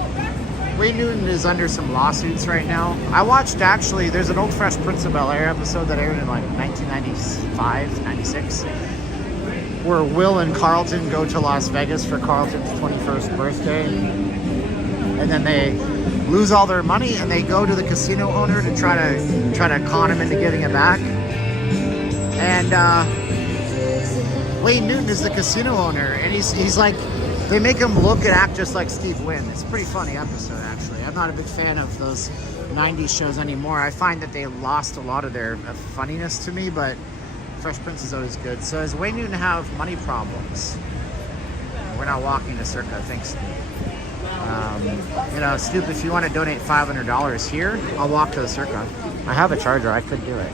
Wayne Newton is under some lawsuits right now. I watched, actually, there's an old Fresh Prince of Bel-Air episode that aired in like 1995, 96, where Will and Carlton go to Las Vegas for Carlton's 21st birthday. And then they lose all their money and they go to the casino owner to try to con him into giving it back. And Wayne Newton is the casino owner, and he's like, they make him look and act just like Steve Wynn. It's a pretty funny episode, actually. I'm not a big fan of those 90s shows anymore. I find that they lost a lot of their funniness to me, but Fresh Prince is always good. So does Wayne Newton have money problems? We're not walking to Circa, thanks. You know, Snoop, if you want to donate $500 here, I'll walk to the Circa. I have a charger. I could do it.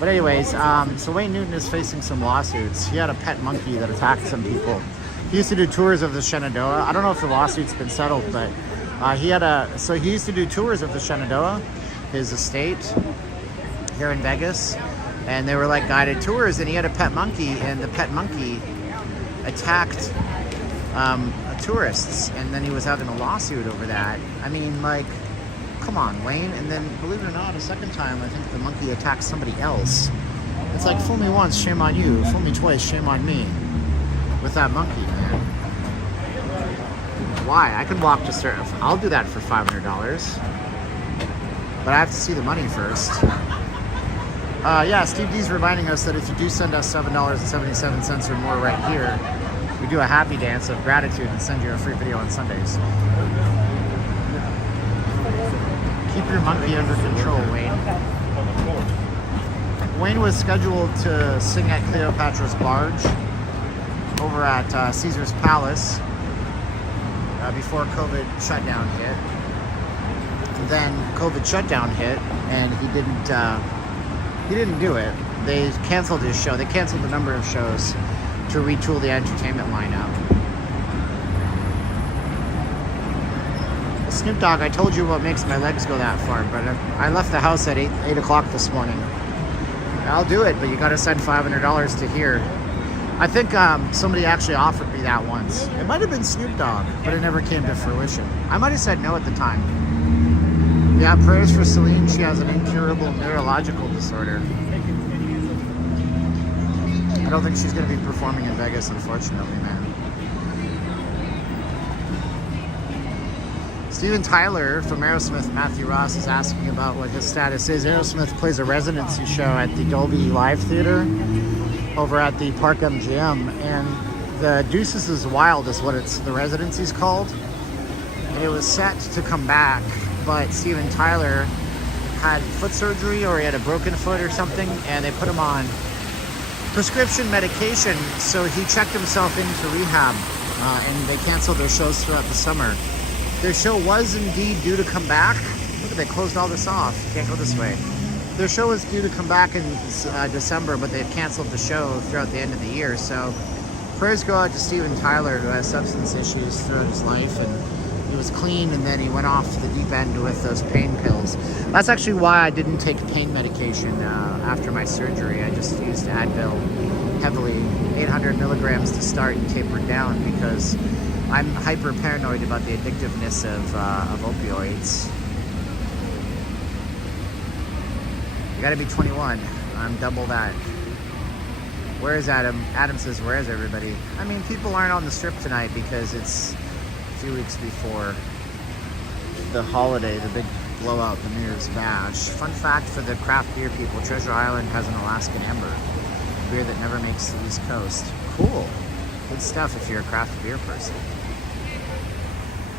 But anyways, so Wayne Newton is facing some lawsuits. He had a pet monkey that attacked some people. He used to do tours of the Shenandoah. I don't know if the lawsuit's been settled, but he used to do tours of the Shenandoah, his estate here in Vegas. And they were like guided tours, and he had a pet monkey, and the pet monkey attacked tourists, and then he was having a lawsuit over that. I mean, like, come on, Wayne. And then, believe it or not, a second time, I think the monkey attacked somebody else. It's like, fool me once, shame on you. Fool me twice, shame on me. With that monkey, man. Why? I could walk to certain. I'll do that for $500. But I have to see the money first. Yeah, Steve D's reminding us that if you do send us $7.77 or more right here, we do a happy dance of gratitude and send you a free video on Sundays. Keep your monkey under control, Wayne. Wayne was scheduled to sing at Cleopatra's Barge over at Caesar's Palace before COVID shutdown hit. Then COVID shutdown hit, and he didn't do it. They canceled his show. They canceled a number of shows to retool the entertainment lineup. Snoop Dogg, I told you what makes my legs go that far, but I left the house at 8 o'clock this morning. I'll do it, but you gotta send $500 to here. I think somebody actually offered me that once. It might have been Snoop Dogg, but it never came to fruition. I might have said no at the time. Yeah, prayers for Celine. She has an incurable neurological disorder. I don't think she's going to be performing in Vegas, unfortunately, man. Steven Tyler from Aerosmith, Matthew Ross, is asking about what his status is. Aerosmith plays a residency show at the Dolby Live Theater over at the Park MGM, and the Deuces is Wild is what the residency's called. And it was set to come back, but Steven Tyler had foot surgery, or he had a broken foot or something, and they put him on prescription medication, so he checked himself into rehab, and they canceled their shows throughout the summer. Their show was indeed due to come back. Look, they closed all this off. You can't go this way. Their show was due to come back in December, but they've canceled the show throughout the end of the year. So prayers go out to Steven Tyler, who has substance issues throughout his life, and he was clean, and then he went off the deep end with those pain pills. That's actually why I didn't take pain medication after my surgery. I just used Advil heavily, 800 milligrams to start and tapered down, because I'm hyper paranoid about the addictiveness of opioids. You gotta be 21. I'm double that. Where is Adam? Adam says, where is everybody? I mean, people aren't on the strip tonight because it's a few weeks before the holiday, the big blowout, the New Year's Bash. Fun fact for the craft beer people, Treasure Island has an Alaskan Amber, a beer that never makes the East Coast. Cool. Good stuff if you're a craft beer person.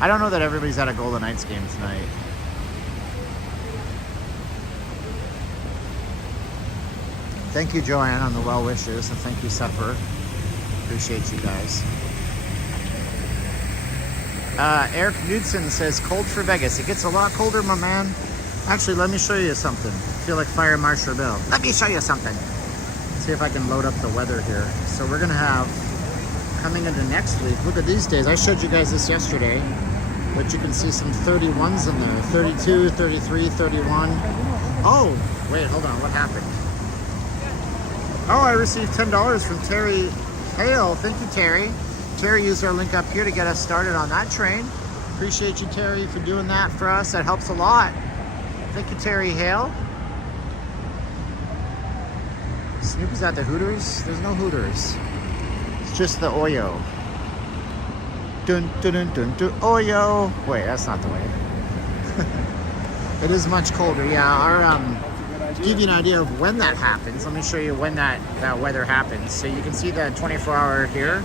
I don't know that everybody's at a Golden Knights game tonight. Thank you, Joanne, on the well wishes, and thank you, Supper. Appreciate you guys. Eric Knudsen says, cold for Vegas. It gets a lot colder, my man. Actually, let me show you something. I feel like Fire Marshal Bill. Let me show you something. See if I can load up the weather here. So we're going to have, coming into next week, look at these days. I showed you guys this yesterday, but you can see some 31s in there. 32, 33, 31. Oh, wait, hold on. What happened? Oh, I received $10 from Terry Hale. Thank you, Terry. Terry used our link up here to get us started on that train. Appreciate you, Terry, for doing that for us. That helps a lot. Thank you, Terry Hale. Snoop is at the Hooters? There's no Hooters. It's just the Oyo. Dun, dun, dun, dun, dun, Oyo. Wait, that's not the way. It is much colder. Yeah, our to give you an idea of when that happens, let me show you when that weather happens. So you can see the 24-hour here,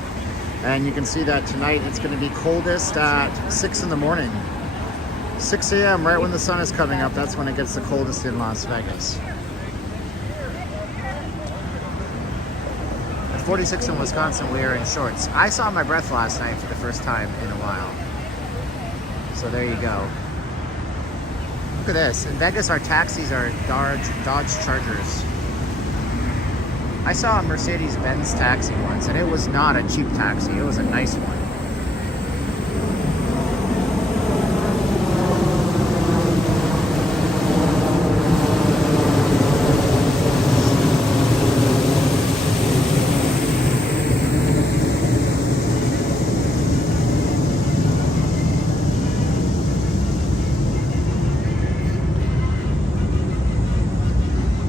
and you can see that tonight it's going to be coldest at 6 in the morning. 6 a.m. right when the sun is coming up, that's when it gets the coldest in Las Vegas. At 46 in Wisconsin, we are in shorts. I saw my breath last night for the first time in a while. So there you go. Look at this. In Vegas, our taxis are Dodge Chargers. I saw a Mercedes-Benz taxi once, and it was not a cheap taxi. It was a nice one.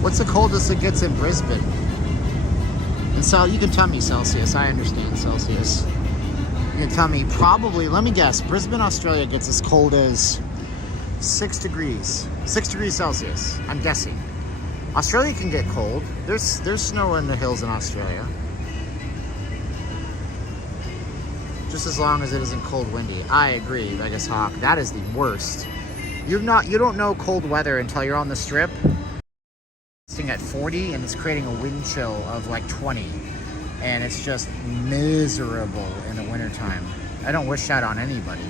What's the coldest it gets in Brisbane? And so you can tell me Celsius. I understand Celsius. You can tell me probably, let me guess, Brisbane, Australia gets as cold as 6 degrees. 6 degrees Celsius, I'm guessing. Australia can get cold. There's snow in the hills in Australia. Just as long as it isn't cold windy. I agree, Vegas Hawk. That is the worst. You don't know cold weather until you're on the strip. At 40 and it's creating a wind chill of like 20, and it's just miserable in the wintertime. I don't wish that on anybody.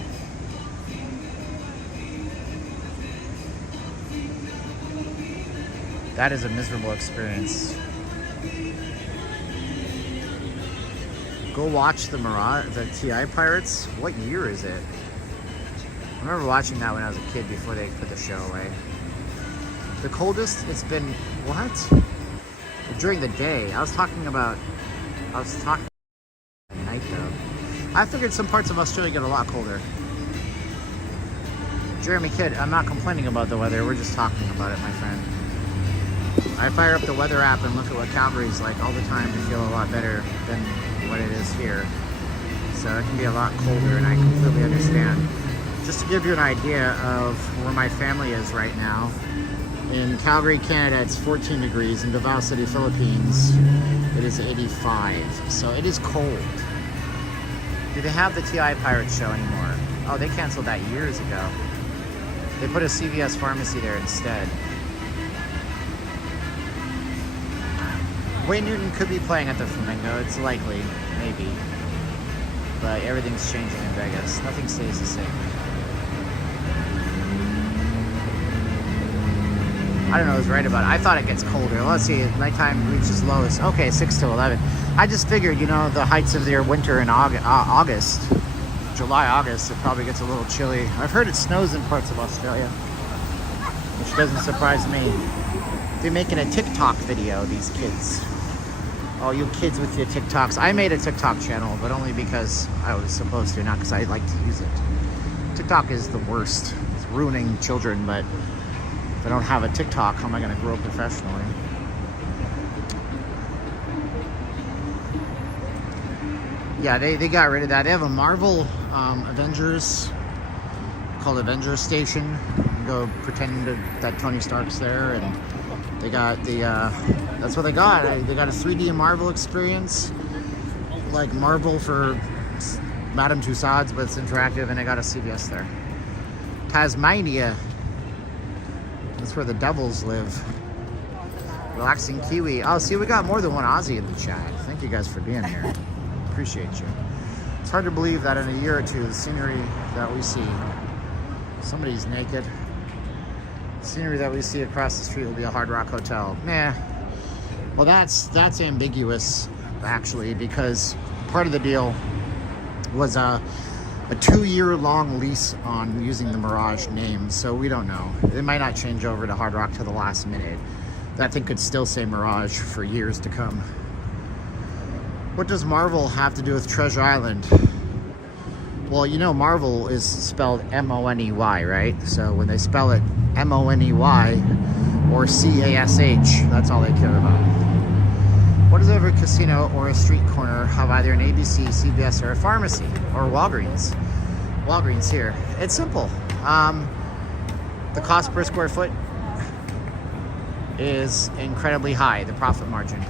That is a miserable experience. Go watch the Mirage, the TI Pirates. What year is it? I remember watching that when I was a kid before they put the show away. The coldest it's been, what? During the day. I was talking at night though. I figured some parts of Australia get a lot colder. Jeremy Kidd, I'm not complaining about the weather. We're just talking about it, my friend. I fire up the weather app and look at what Calgary's like all the time to feel a lot better than what it is here. So it can be a lot colder, and I completely understand. Just to give you an idea of where my family is right now. In Calgary, Canada, it's 14 degrees. In Davao City, Philippines, it is 85. So it is cold. Do they have the TI Pirates show anymore? Oh, they canceled that years ago. They put a CVS pharmacy there instead. Wayne Newton could be playing at the Flamingo. It's likely, maybe. But everything's changing in Vegas. Nothing stays the same. I don't know, I was right about it. I thought it gets colder. Let's see, nighttime reaches lowest. Okay, 6 to 11. I just figured, you know, the heights of their winter in August, July, August, it probably gets a little chilly. I've heard it snows in parts of Australia, which doesn't surprise me. They're making a TikTok video, these kids. Oh, you kids with your TikToks. I made a TikTok channel, but only because I was supposed to, not because I like to use it. TikTok is the worst. It's ruining children, but if I don't have a TikTok, how am I going to grow professionally? Yeah, they got rid of that. They have a Marvel Avengers called Avengers Station. You can go pretend that Tony Stark's there, and they got the, that's what they got. They got a 3D Marvel experience, like Marvel for Madame Tussauds, but it's interactive, and they got a CVS there. Tasmania. That's where the devils live. Relaxing Kiwi. Oh, see, we got more than one Aussie in the chat. Thank you guys for being here. Appreciate you. It's hard to believe that in a year or two, the scenery that we see, somebody's naked. The scenery that we see across the street will be a Hard Rock Hotel. Nah. Well, that's ambiguous, actually, because part of the deal was a 2-year-long lease on using the Mirage name, so we don't know. It might not change over to Hard Rock to the last minute. That thing could still say Mirage for years to come. What does Marvel have to do with Treasure Island? Well, you know Marvel is spelled M-O-N-E-Y, right? So when they spell it M-O-N-E-Y or C-A-S-H, that's all they care about. What does every casino or a street corner have either an ABC, CVS, or a pharmacy, or Walgreens? Walgreens here. It's simple. The cost per square foot is incredibly high. The profit margin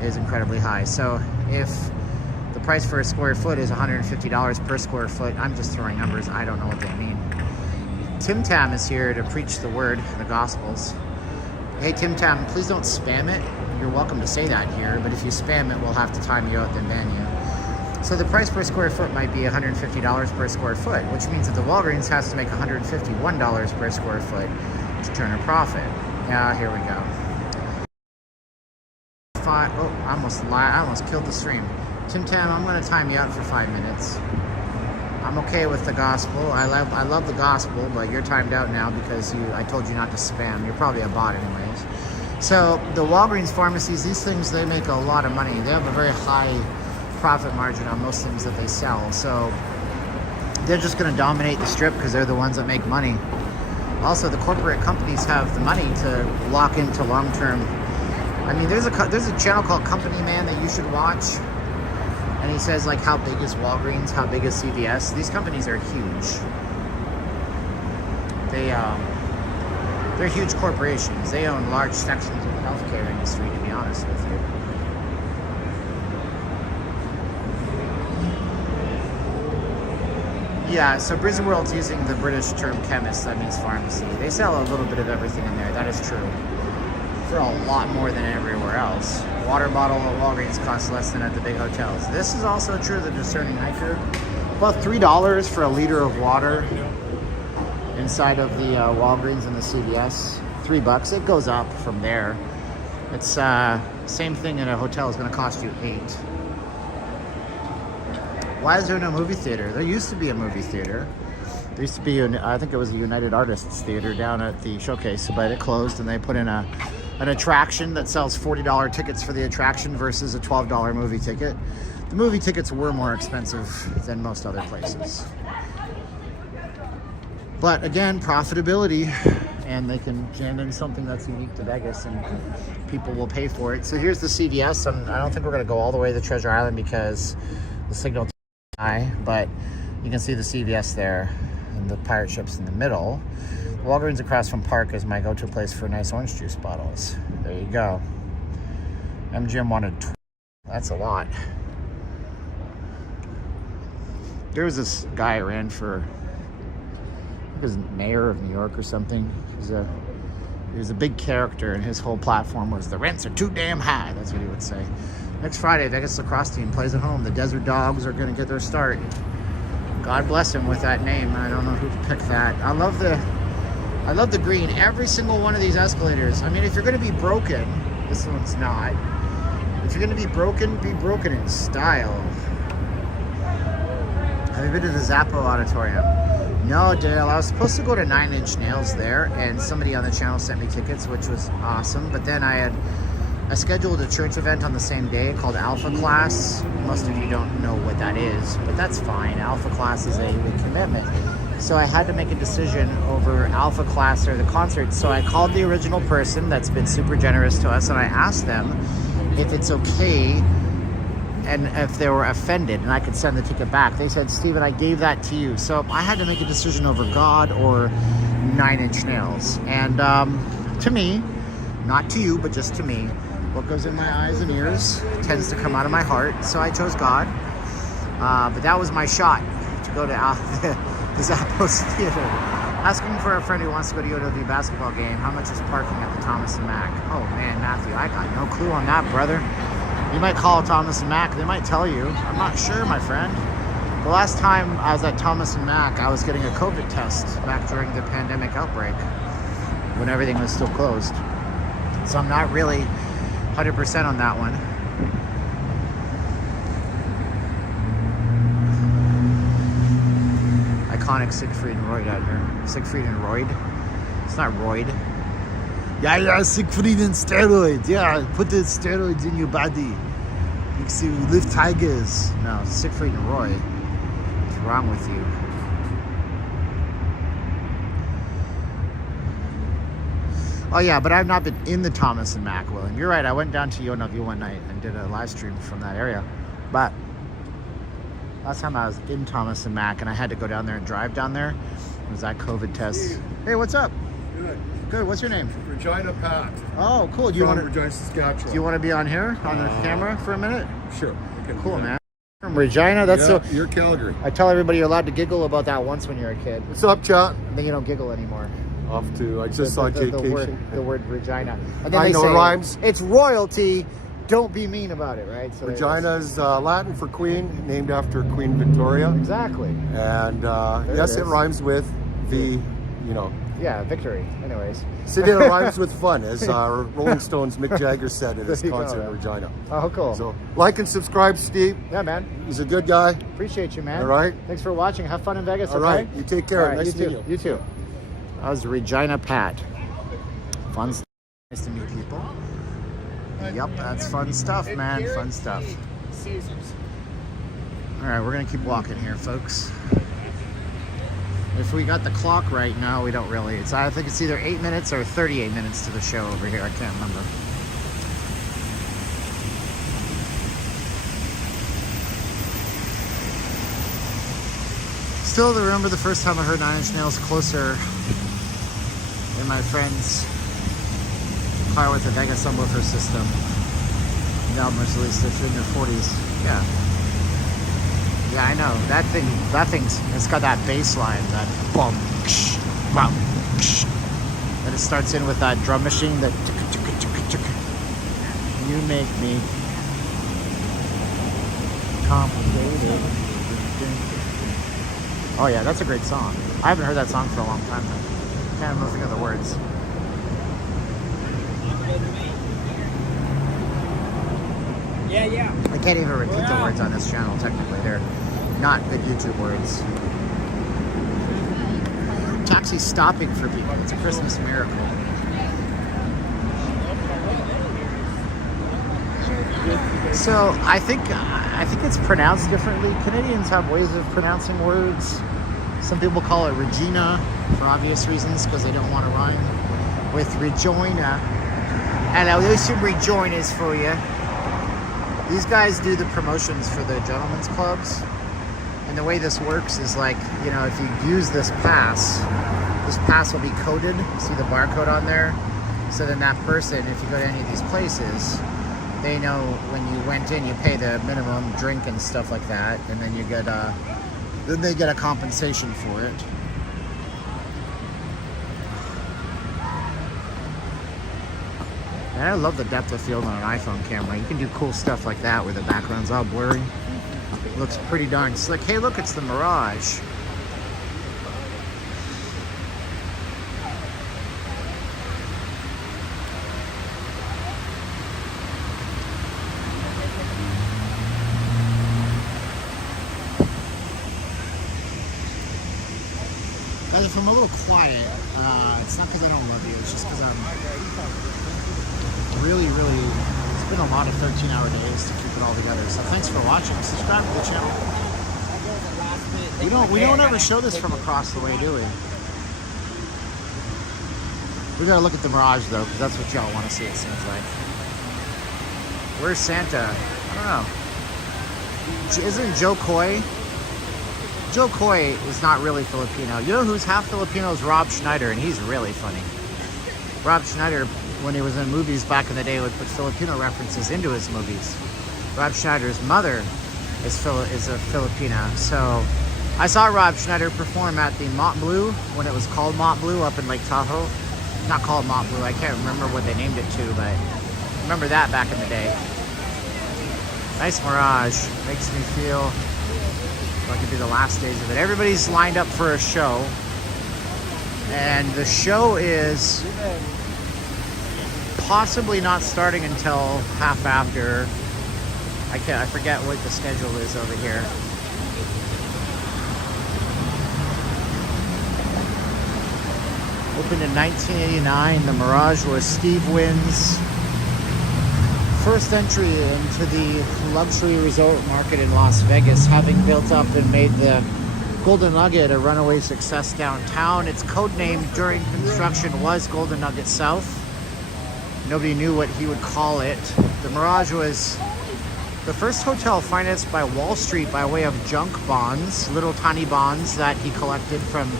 is incredibly high. So if the price for a square foot is $150 per square foot, I'm just throwing numbers. I don't know what they mean. Tim Tam is here to preach the word, the Gospels. Hey, Tim Tam, please don't spam it. You're welcome to say that here, but if you spam it, we'll have to time you out, then ban you. So the price per square foot might be $150 per square foot, which means that the Walgreens has to make $151 per square foot to turn a profit. Yeah, here we go. Oh, I almost killed the stream. Tim Tam, I'm going to time you out for 5 minutes. I'm okay with the gospel. I love the gospel, but you're timed out now because I told you not to spam. You're probably a bot anyways. So the Walgreens pharmacies, these things, they make a lot of money. They have a very high profit margin on most things that they sell. So they're just going to dominate the strip because they're the ones that make money. Also, the corporate companies have the money to lock into long-term. I mean, there's a channel called Company Man that you should watch. And he says, like, how big is Walgreens? How big is CVS? These companies are huge. They're huge corporations. They own large sections of the healthcare industry, to be honest with you. Yeah, so Brizzy World's using the British term chemist. That means pharmacy. They sell a little bit of everything in there. That is true. For a lot more than everywhere else. Water bottle at Walgreens costs less than at the big hotels. This is also true of the discerning hiker. About $3 for a liter of water inside of the Walgreens and the CVS. $3. It goes up from there. It's same thing in a hotel is going to cost you $8. Why is there no movie theater? There used to be a movie theater. There used to be, I think it was a United Artists Theater down at the Showcase, but it closed and they put in an attraction that sells $40 tickets for the attraction versus a $12 movie ticket. The movie tickets were more expensive than most other places. But again, profitability, and they can jam in something that's unique to Vegas and people will pay for it. So here's the CVS. I don't think we're going to go all the way to Treasure Island because the signal is high, but you can see the CVS there and the pirate ships in the middle. Walgreens across from Park is my go-to place for nice orange juice bottles. There you go. MGM wanted that's a lot. There was this guy who ran for, I think it was mayor of New York or something. He was a big character, and his whole platform was the rents are too damn high. That's what he would say. Next Friday, Vegas lacrosse team plays at home. The Desert Dogs are going to get their start. God bless him with that name. I don't know who picked that. I love the green. Every single one of these escalators. I mean, if you're going to be broken, this one's not. If you're going to be broken in style. Have you been to the Zappo Auditorium? No, Dale. I was supposed to go to 9 Inch Nails there, and somebody on the channel sent me tickets, which was awesome. But then I scheduled a church event on the same day called Alpha Class. Most of you don't know what that is, but that's fine. Alpha Class is a big commitment. So I had to make a decision over Alpha Class or the concert. So I called the original person that's been super generous to us, and I asked them if it's okay and if they were offended and I could send the ticket back. They said, Steven, I gave that to you. So I had to make a decision over God or 9 Inch Nails. And to me, not to you, but just to me, what goes in my eyes and ears tends to come out of my heart. So I chose God. But that was my shot to go to the Zappos Theater. Asking for a friend who wants to go to UNLV basketball game. How much is parking at the Thomas and Mack? Oh man, Matthew, I got no clue on that, brother. You might call Thomas and Mack. They might tell you. I'm not sure, my friend. The last time I was at Thomas and Mack, I was getting a COVID test back during the pandemic outbreak when everything was still closed. So I'm not really 100% on that one. Iconic Siegfried and Roy out here. Siegfried and Royd. It's not Royd. Yeah, Siegfried and steroids. Yeah, put the steroids in your body. Makes you lift tigers. No, Siegfried and Roy. What's wrong with you? Oh yeah, but I've not been in the Thomas and Mack, William. You're right, I went down to UNLV one night and did a live stream from that area. But last time I was in Thomas and Mack and I had to go down there and drive down there, it was that COVID test. Hey, what's up? Good. Good, what's your name? Regina Pat. Oh, cool. Do you want to Regina, Saskatchewan. Do you want to be on here on the camera for a minute? Sure. Cool, man. From Regina, that's so. You're Calgary. I tell everybody you're allowed to giggle about that once when you're a kid. What's up, chat? Then you don't giggle anymore. Off to, I just saw Jake the word Regina. And then I they know say, rhymes. It's royalty. don't be mean about it, right? So Regina's Latin for queen, named after Queen Victoria. exactly. And yes, it rhymes with Yeah, victory. Anyways. City that rhymes with fun, as Rolling Stones' Mick Jagger said at his There you go, concert in man. Regina. Oh, cool. So like and subscribe, Steve. Yeah, man. He's a good guy. Appreciate you, man. All right. Thanks for watching. Have fun in Vegas. All okay? right. You take care. All right, Nice you to too. meet You too. That was Regina Pat. Fun stuff. Nice to meet people. Yep, that's fun stuff, man. Fun stuff. All right, we're gonna keep walking here, folks. If we got the clock right now, we don't really. I think it's either 8 minutes or 38 minutes to the show over here. I can't remember. Still remember the first time I heard Nine Inch Nails Closer in my friend's car with a Vegas subwoofer system. The album was released in their 40s. Yeah. Yeah, I know. It's got that bass line, that bum, ksh, bum, ksh. And it starts in with that drum machine, that you make me complicated. Oh yeah, that's a great song. I haven't heard that song for a long time though. Can't remember think of the words. Yeah. I can't even repeat the words on this channel, technically. They're not good YouTube words. Taxi's stopping for people. It's a Christmas miracle. So I think it's pronounced differently. Canadians have ways of pronouncing words. Some people call it Regina for obvious reasons because they don't want to rhyme with Rejoina. Hello, there's some Rejoinas for you. These guys do the promotions for the gentlemen's clubs. And the way this works is like, you know, if you use this pass will be coded. See the barcode on there? So then that person, if you go to any of these places, they know when you went in, you pay the minimum drink and stuff like that. And then you get then they get a compensation for it. And I love the depth of field on an iPhone camera. You can do cool stuff like that where the background's all blurry. Looks pretty darn slick. Hey, look, it's the Mirage. Guys, if I'm a little quiet, it's not because I don't love you. It's just because I'm really, it's been a lot of 13-hour days to keep it all together. So thanks for watching. Subscribe to the channel. We don't ever show this from across the way, do we? We gotta look at the Mirage though, because that's what y'all want to see, it seems like. Where's Santa? I don't know. Isn't Joe Coy? Joe Coy is not really Filipino. You know who's half Filipino is Rob Schneider, and he's really funny. Rob Schneider, when he was in movies back in the day, would put Filipino references into his movies. Rob Schneider's mother is a Filipina. So I saw Rob Schneider perform at the Mont Bleu when it was called Mont Bleu up in Lake Tahoe. Not called Mont Bleu. I can't remember what they named it to, but I remember that back in the day. Nice Mirage. Makes me feel like it'd be the last days of it. Everybody's lined up for a show. And the show is possibly not starting until half after. I forget what the schedule is over here. Opened in 1989, the Mirage was Steve Wynn's first entry into the luxury resort market in Las Vegas, having built up and made the Golden Nugget a runaway success downtown. Its code name during construction was Golden Nugget South. Nobody knew what he would call it. The Mirage was the first hotel financed by Wall Street by way of junk bonds, little tiny bonds that he collected from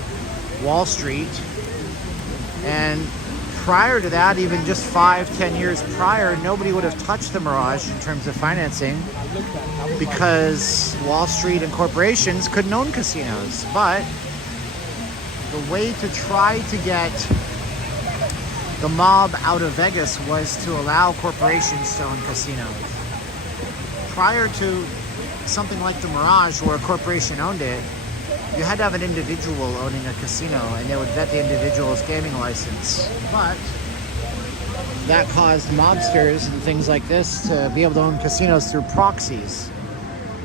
Wall Street. And prior to that, even just 5-10 years prior, nobody would have touched the Mirage in terms of financing because Wall Street and corporations couldn't own casinos. But the way to try to get the mob out of Vegas was to allow corporations to own casinos. Prior to something like the Mirage, where a corporation owned it, you had to have an individual owning a casino, and they would vet the individual's gaming license. But that caused mobsters and things like this to be able to own casinos through proxies.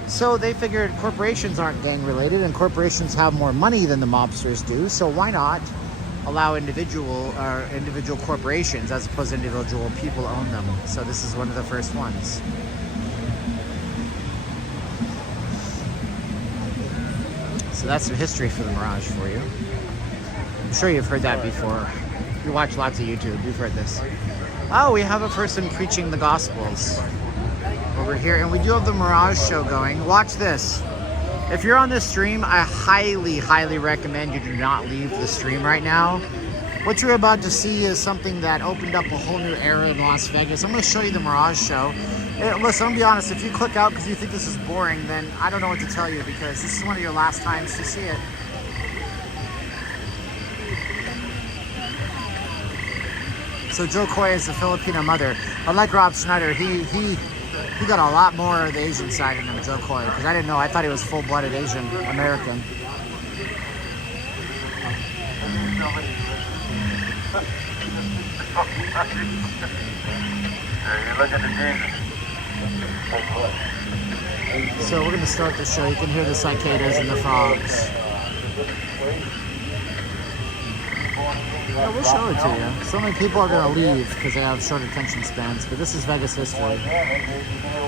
So they figured corporations aren't gang related, and corporations have more money than the mobsters do, so why not allow individual corporations as opposed to individual people own them. So this is one of the first ones. So that's the history for the Mirage for you. I'm sure you've heard that before. If you watch lots of YouTube, you've heard this. Oh, we have a person preaching the Gospels over here, and we do have the Mirage show going. Watch this. If you're on this stream, I highly, highly recommend you do not leave the stream right now. What you're about to see is something that opened up a whole new era in Las Vegas. I'm going to show you the Mirage show. Listen, I'm going to be honest, if you click out because you think this is boring, then I don't know what to tell you, because this is one of your last times to see it. So Joe Coy is the Filipino mother. Unlike Rob Schneider, he got a lot more of the Asian side in him, Joe Coy, because I didn't know. I thought he was full-blooded Asian American. You look at the Jesus. So we're going to start the show. You can hear the cicadas and the frogs. Yeah, we'll show it to you. So many people are going to leave because they have short attention spans, but this is Vegas history.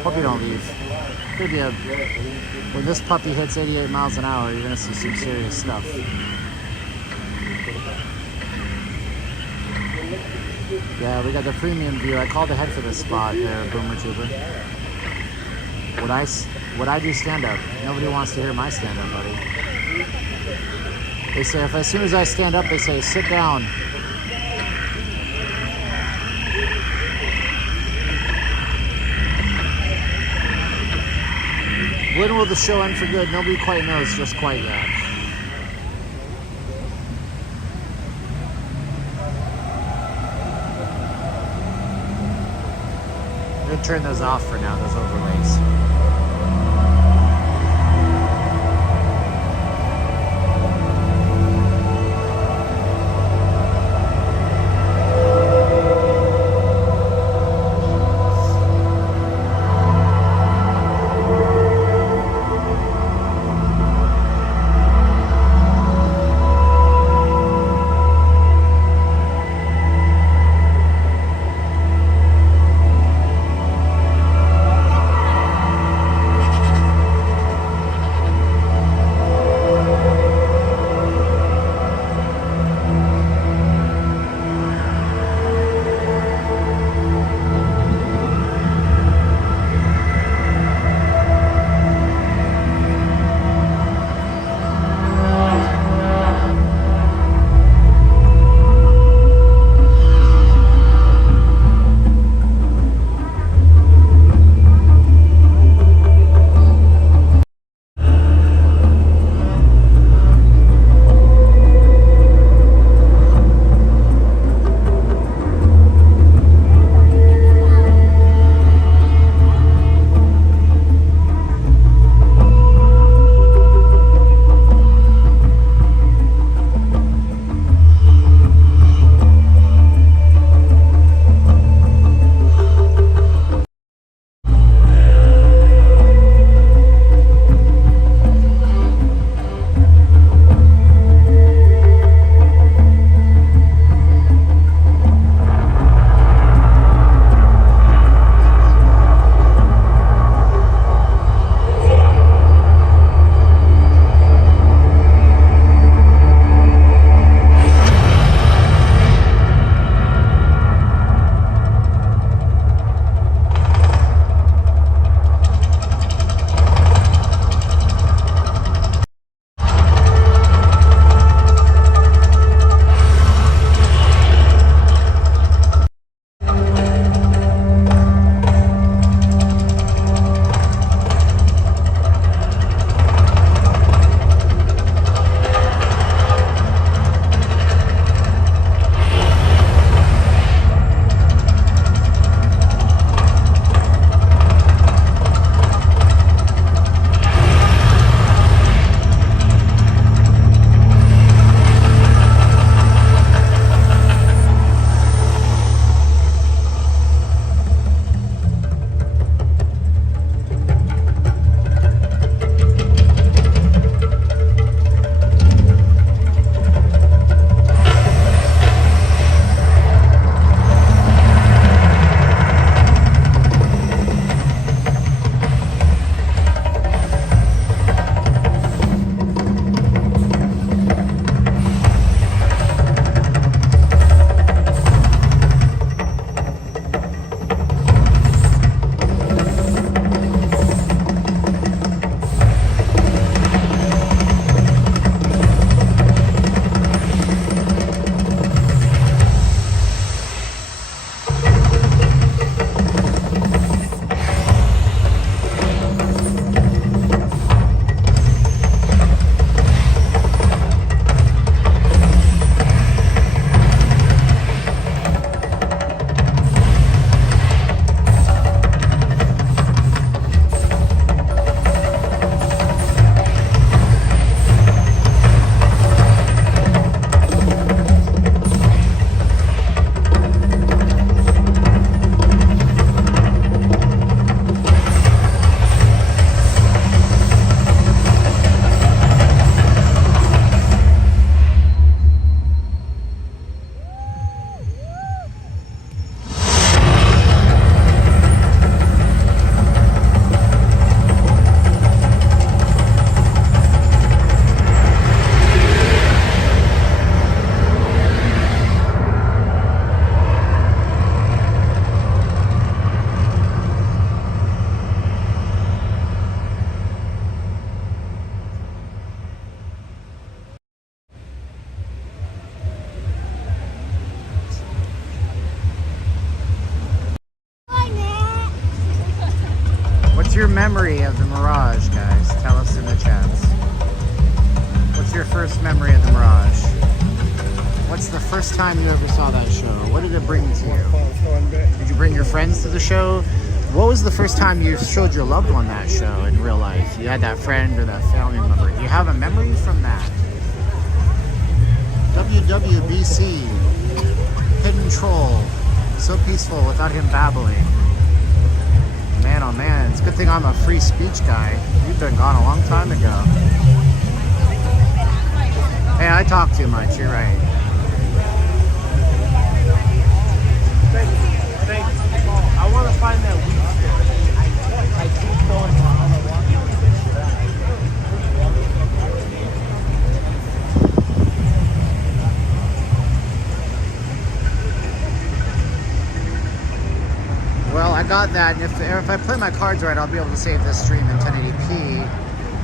Hope you don't leave. Could be when this puppy hits 88 miles an hour, you're going to see some serious stuff. Yeah, we got the premium view. I called ahead for this spot there, Boomer Tuber. Would I do stand-up? Nobody wants to hear my stand-up, buddy. They say, as soon as I stand up, they say, sit down. When will the show end for good? Nobody quite knows just quite yet. I'm going to turn those off for now, those overlays. What's the first time you ever saw that show? What did it bring to you? Did you bring your friends to the show? What was the first time you showed your loved one that show in real life? You had that friend or that family member. Do you have a memory from that? WWBC, Hidden Troll, so peaceful without him babbling. Man, oh man, it's a good thing I'm a free speech guy. You've been gone a long time ago. Hey, I talk too much, you're right. I want to find that weed stick. I keep going on the walk. Well, I got that, and if I play my cards right, I'll be able to save this stream in 1080p,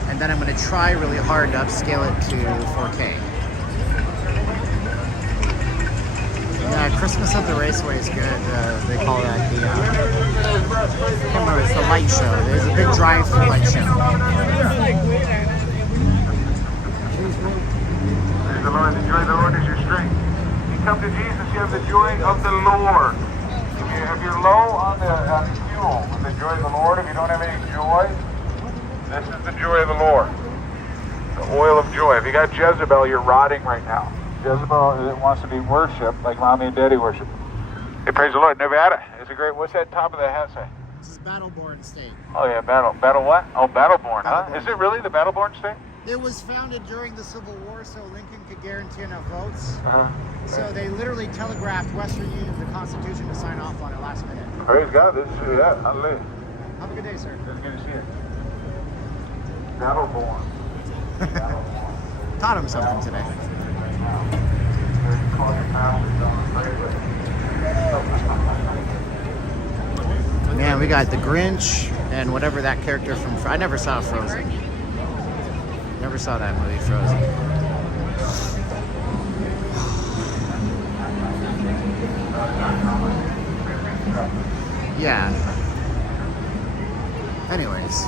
and then I'm going to try really hard to upscale it to 4K. Yeah, Christmas at the Raceway is good. They call that the, I can't remember, it's the light show. There's a big drive-through light show. Praise the Lord. The joy of the Lord is your strength. You come to Jesus, you have the joy of the Lord. If you're low on the fuel with the joy of the Lord, if you don't have any joy, this is the joy of the Lord. The oil of joy. If you got Jezebel, you're rotting right now. Jezebel wants to be worshipped like Mommy and Daddy worship. Hey, praise the Lord. Nevada is a great, what's that top of the hat say? This is Battleborn State. Oh yeah, battle what? Oh, Battleborn, huh? Battleborn. Is it really the Battleborn State? It was founded during the Civil War so Lincoln could guarantee enough votes. Uh-huh. So they literally telegraphed Western Union the Constitution to sign off on it last minute. Praise God. This is that. Hallelujah. Have a good day, sir. It's good to see you. Battleborn. Taught him something today. Man, we got the Grinch and whatever that character from... I never saw Frozen. Never saw that movie, Frozen. Yeah. Anyways.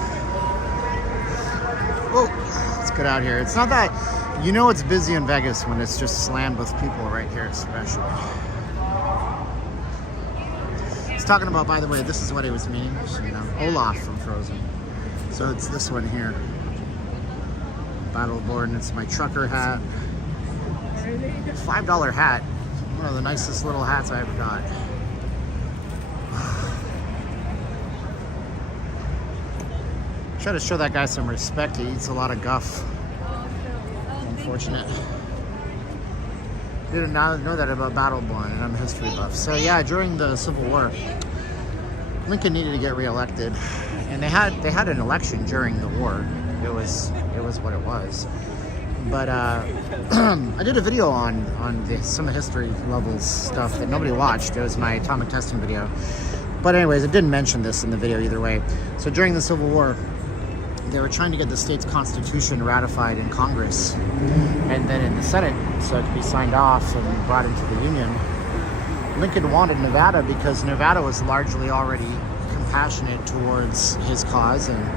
Well, let's get out here. It's not that... You know it's busy in Vegas when it's just slammed with people right here, especially. He's talking about, by the way, this is what he was meaning. You know, Olaf from Frozen. So it's this one here. Battleborn. It's my trucker hat. $5 hat. One of the nicest little hats I ever got. Try to show that guy some respect. He eats a lot of guff. Unfortunate. Didn't know that about Battleborn, and I'm a history buff. So yeah, during the Civil War, Lincoln needed to get reelected, and they had an election during the war. It was what it was. But I did a video on some history levels stuff that nobody watched. It was my atomic testing video. But anyways, I didn't mention this in the video either way. So during the Civil War, they were trying to get the state's constitution ratified in Congress and then in the Senate so it could be signed off and brought into the Union. Lincoln wanted Nevada because Nevada was largely already compassionate towards his cause, and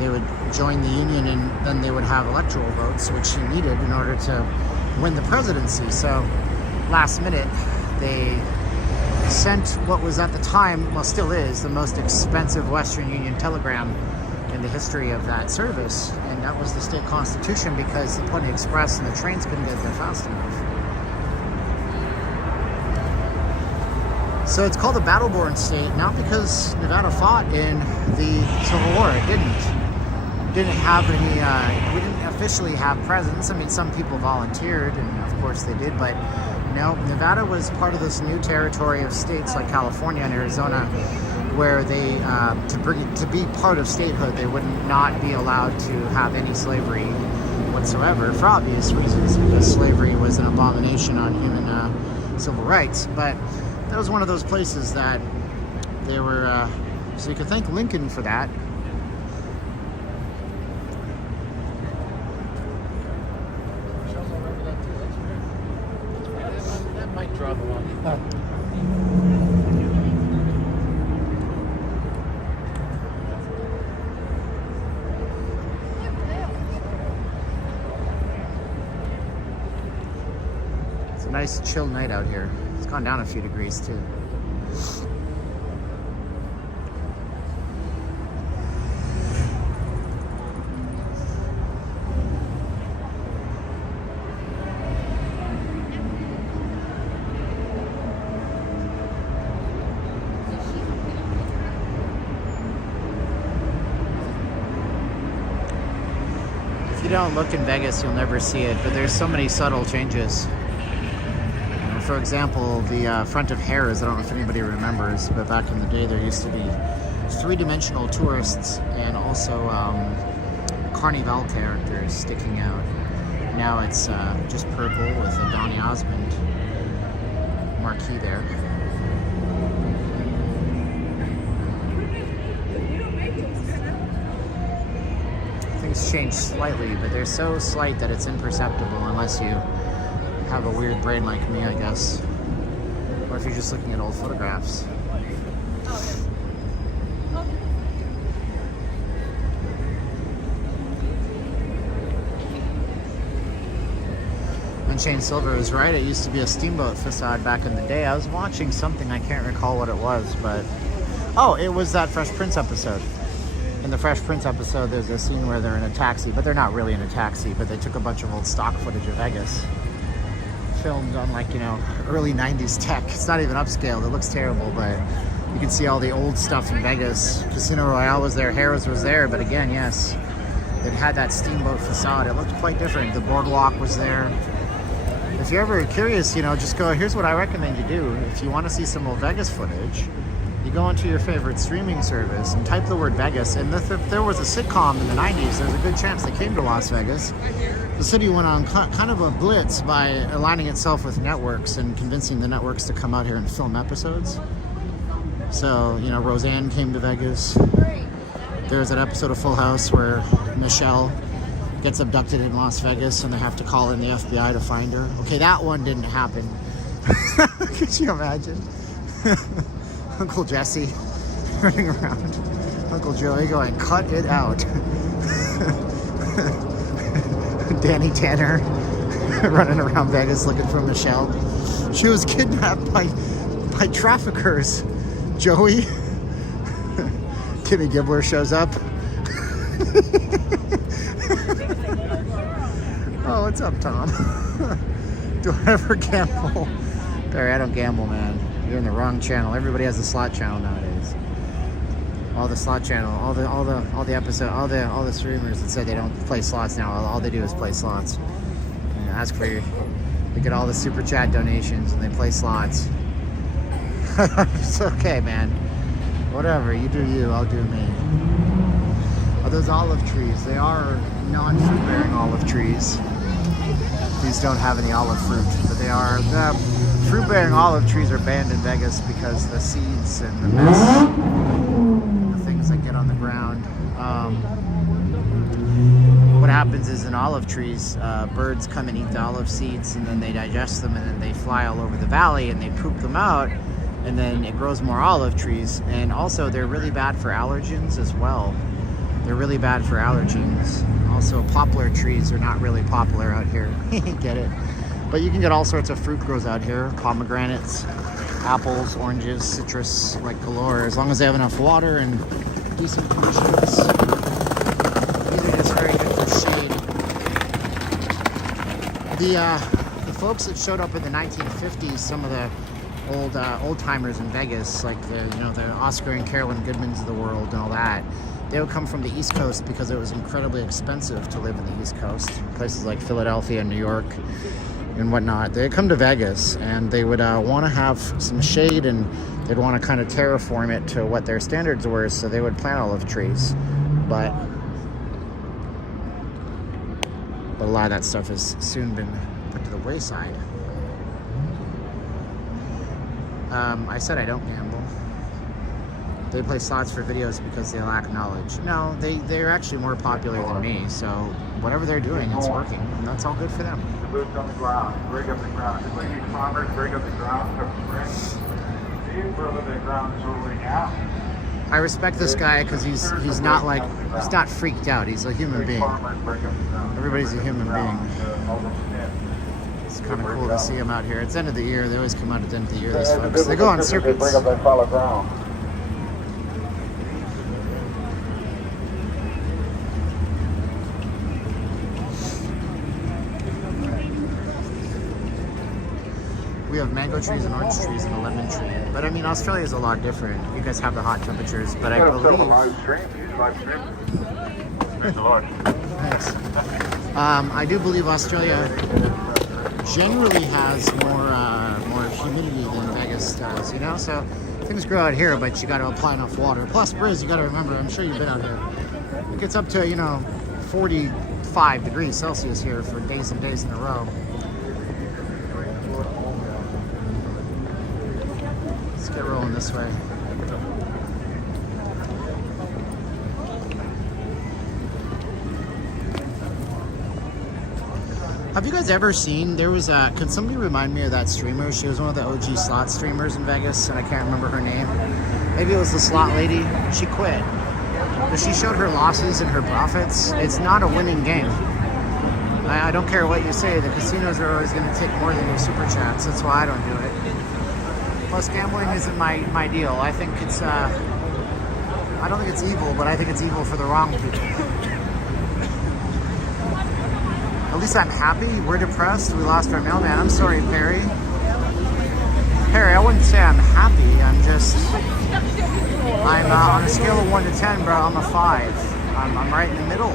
they would join the Union and then they would have electoral votes, which he needed in order to win the presidency. So last minute, they sent what was at the time, well still is, the most expensive Western Union telegram in the history of that service, and that was the state constitution, because the Pony Express and the trains couldn't get there fast enough. So it's called the Battleborn State, not because Nevada fought in the Civil War. It didn't have any, we didn't officially have presence. I mean, some people volunteered, and of course they did, but no, Nevada was part of this new territory of states like California and Arizona, where they, to be part of statehood, they would not be allowed to have any slavery whatsoever, for obvious reasons, because slavery was an abomination on human civil rights. But that was one of those places that they were, so you could thank Lincoln for that. That might draw the line. So a nice chill night out here. It's gone down a few degrees too. If you don't look in Vegas, you'll never see it, but there's so many subtle changes. For example, the front of Harrah's, I don't know if anybody remembers, but back in the day there used to be three-dimensional tourists and also Carnival characters sticking out. Now it's just purple with a Donny Osmond marquee there. Things change slightly, but they're so slight that it's imperceptible unless you have a weird brain like me, I guess. Or if you're just looking at old photographs. And Shane Silver is right, it used to be a steamboat facade back in the day. I was watching something, I can't recall what it was, but... Oh, it was that Fresh Prince episode. In the Fresh Prince episode, there's a scene where they're in a taxi, but they're not really in a taxi, but they took a bunch of old stock footage of Vegas. Filmed on, like, you know, early 90s tech. It's not even upscaled. It looks terrible, but you can see all the old stuff in Vegas. Casino Royale was there, Harrah's was there, but again, yes, it had that steamboat facade. It looked quite different. The boardwalk was there. If you're ever curious, you know, just go, here's what I recommend you do. If you want to see some old Vegas footage, you go into your favorite streaming service and type the word Vegas, and if there was a sitcom in the 90s, there's a good chance they came to Las Vegas. The city went on kind of a blitz by aligning itself with networks and convincing the networks to come out here and film episodes. So, you know, Roseanne came to Vegas. There was an episode of Full House where Michelle gets abducted in Las Vegas and they have to call in the FBI to find her. Okay, that one didn't happen. Could you imagine? Uncle Jesse running around. Uncle Joey going, cut it out. Danny Tanner running around Vegas looking for Michelle. She was kidnapped by traffickers. Joey. Kimmy Gibbler shows up. Oh, what's up, Tom? Do I ever gamble? Barry, I don't gamble, man. You're in the wrong channel. Everybody has a slot channel nowadays. All the slot channel, all the episode, all the streamers that said they don't play slots now. All they do is play slots. And ask for your, they get all the super chat donations and they play slots. It's okay, man. Whatever, you do you, I'll do me. Oh, those olive trees, they are non-fruit bearing olive trees. These don't have any olive fruit, but they are. The fruit-bearing olive trees are banned in Vegas because the seeds and the mess, the things that get on the ground. What happens is in olive trees, birds come and eat the olive seeds, and then they digest them, and then they fly all over the valley, and they poop them out, and then it grows more olive trees. And also, they're really bad for allergens as well. They're really bad for allergens. Also, poplar trees are not really popular out here. Get it? But you can get all sorts of fruit grows out here. Pomegranates, apples, oranges, citrus, like galore. As long as they have enough water and decent conditions. These are just very good for shade. The folks that showed up in the 1950s, some of the old timers in Vegas, like the Oscar and Carolyn Goodmans of the world and all that, they would come from the East Coast because it was incredibly expensive to live in the East Coast. Places like Philadelphia, New York, and whatnot. They'd come to Vegas and they would want to have some shade, and they'd want to kind of terraform it to what their standards were, so they would plant olive trees. But a lot of that stuff has soon been put to the wayside. I said I don't gamble. They play slots for videos because they lack knowledge. No, they're actually more popular than me, so whatever they're doing, it's working, and that's all good for them. Boots on the ground, break up the ground. Just like you climbers break up the ground, see further the ground is rolling out. I respect this guy because he's not freaked out. He's a human being. Everybody's a human being. He's kind of cool to see them out here. It's the end of the year. They always come out at the end of the year, these folks. They go on circuits. Bring up that solid ground. We have mango trees and orange trees and a lemon tree. But I mean, Australia is a lot different. You guys have the hot temperatures, but I believe... Live stream. Use live stream. Thanks a lot. Thanks. I do believe Australia generally has more humidity than Vegas does, you know? So things grow out here, but you got to apply enough water. Plus, Briz, you got to remember, I'm sure you've been out here. It gets up to, 45 degrees Celsius here for days and days in a row. Let's get rolling this way. Have you guys ever seen, there was can somebody remind me of that streamer? She was one of the OG slot streamers in Vegas, and I can't remember her name. Maybe it was the slot lady. She quit. But she showed her losses and her profits. It's not a winning game. I don't care what you say. The casinos are always going to take more than your super chats. That's why I don't do it. Plus, gambling isn't my deal. I think it's, I don't think it's evil, but I think it's evil for the wrong people. At least I'm happy. We're depressed. We lost our mailman. I'm sorry, Perry. Perry, I wouldn't say I'm happy. I'm just... I'm on a scale of 1 to 10, bro. I'm a 5. I'm right in the middle.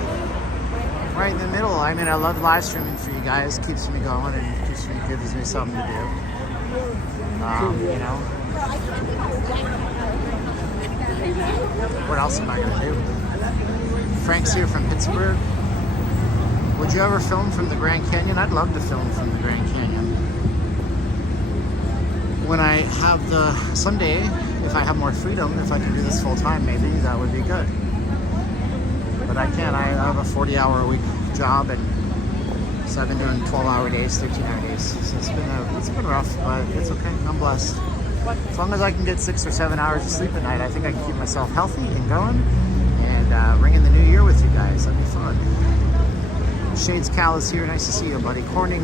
Right in the middle. I mean, I love live streaming for you guys. Keeps me going and gives me something to do. What else am I going to do? Frank's here from Pittsburgh. Would you ever film from the Grand Canyon? I'd love to film from the Grand Canyon. When I have the someday, if I have more freedom, if I can do this full time, maybe that would be good. But I can't. I have a 40-hour-a-week job, and so I've been doing 12-hour days, 13-hour days. So it's been rough, but it's okay. I'm blessed. As long as I can get 6 or 7 hours of sleep at night, I think I can keep myself healthy and going, and ring in the new year with you guys. That'd be fun. Shades Cal is here. Nice to see you, buddy. Corning,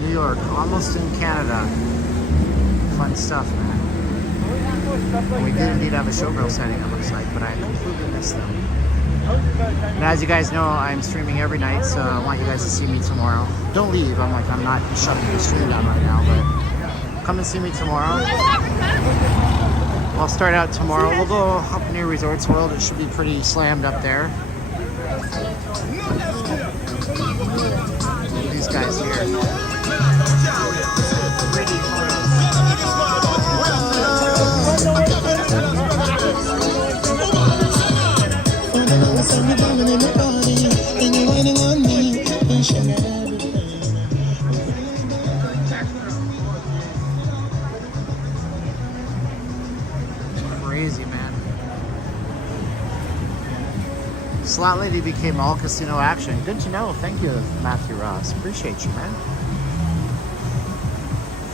New York. Almost in Canada. Fun stuff, man. We did indeed have a showgirl setting, it looks like, but I completely missed them. And as you guys know, I'm streaming every night, so I want you guys to see me tomorrow. Don't leave. I'm not shutting the stream down right now, but come and see me tomorrow. I'll start out tomorrow. We'll go up near Resorts World. It should be pretty slammed up there. These guys here. Pretty crazy, man. Slot Lady became all casino action. Good to know. Thank you, Matthew Ross. Appreciate you, man.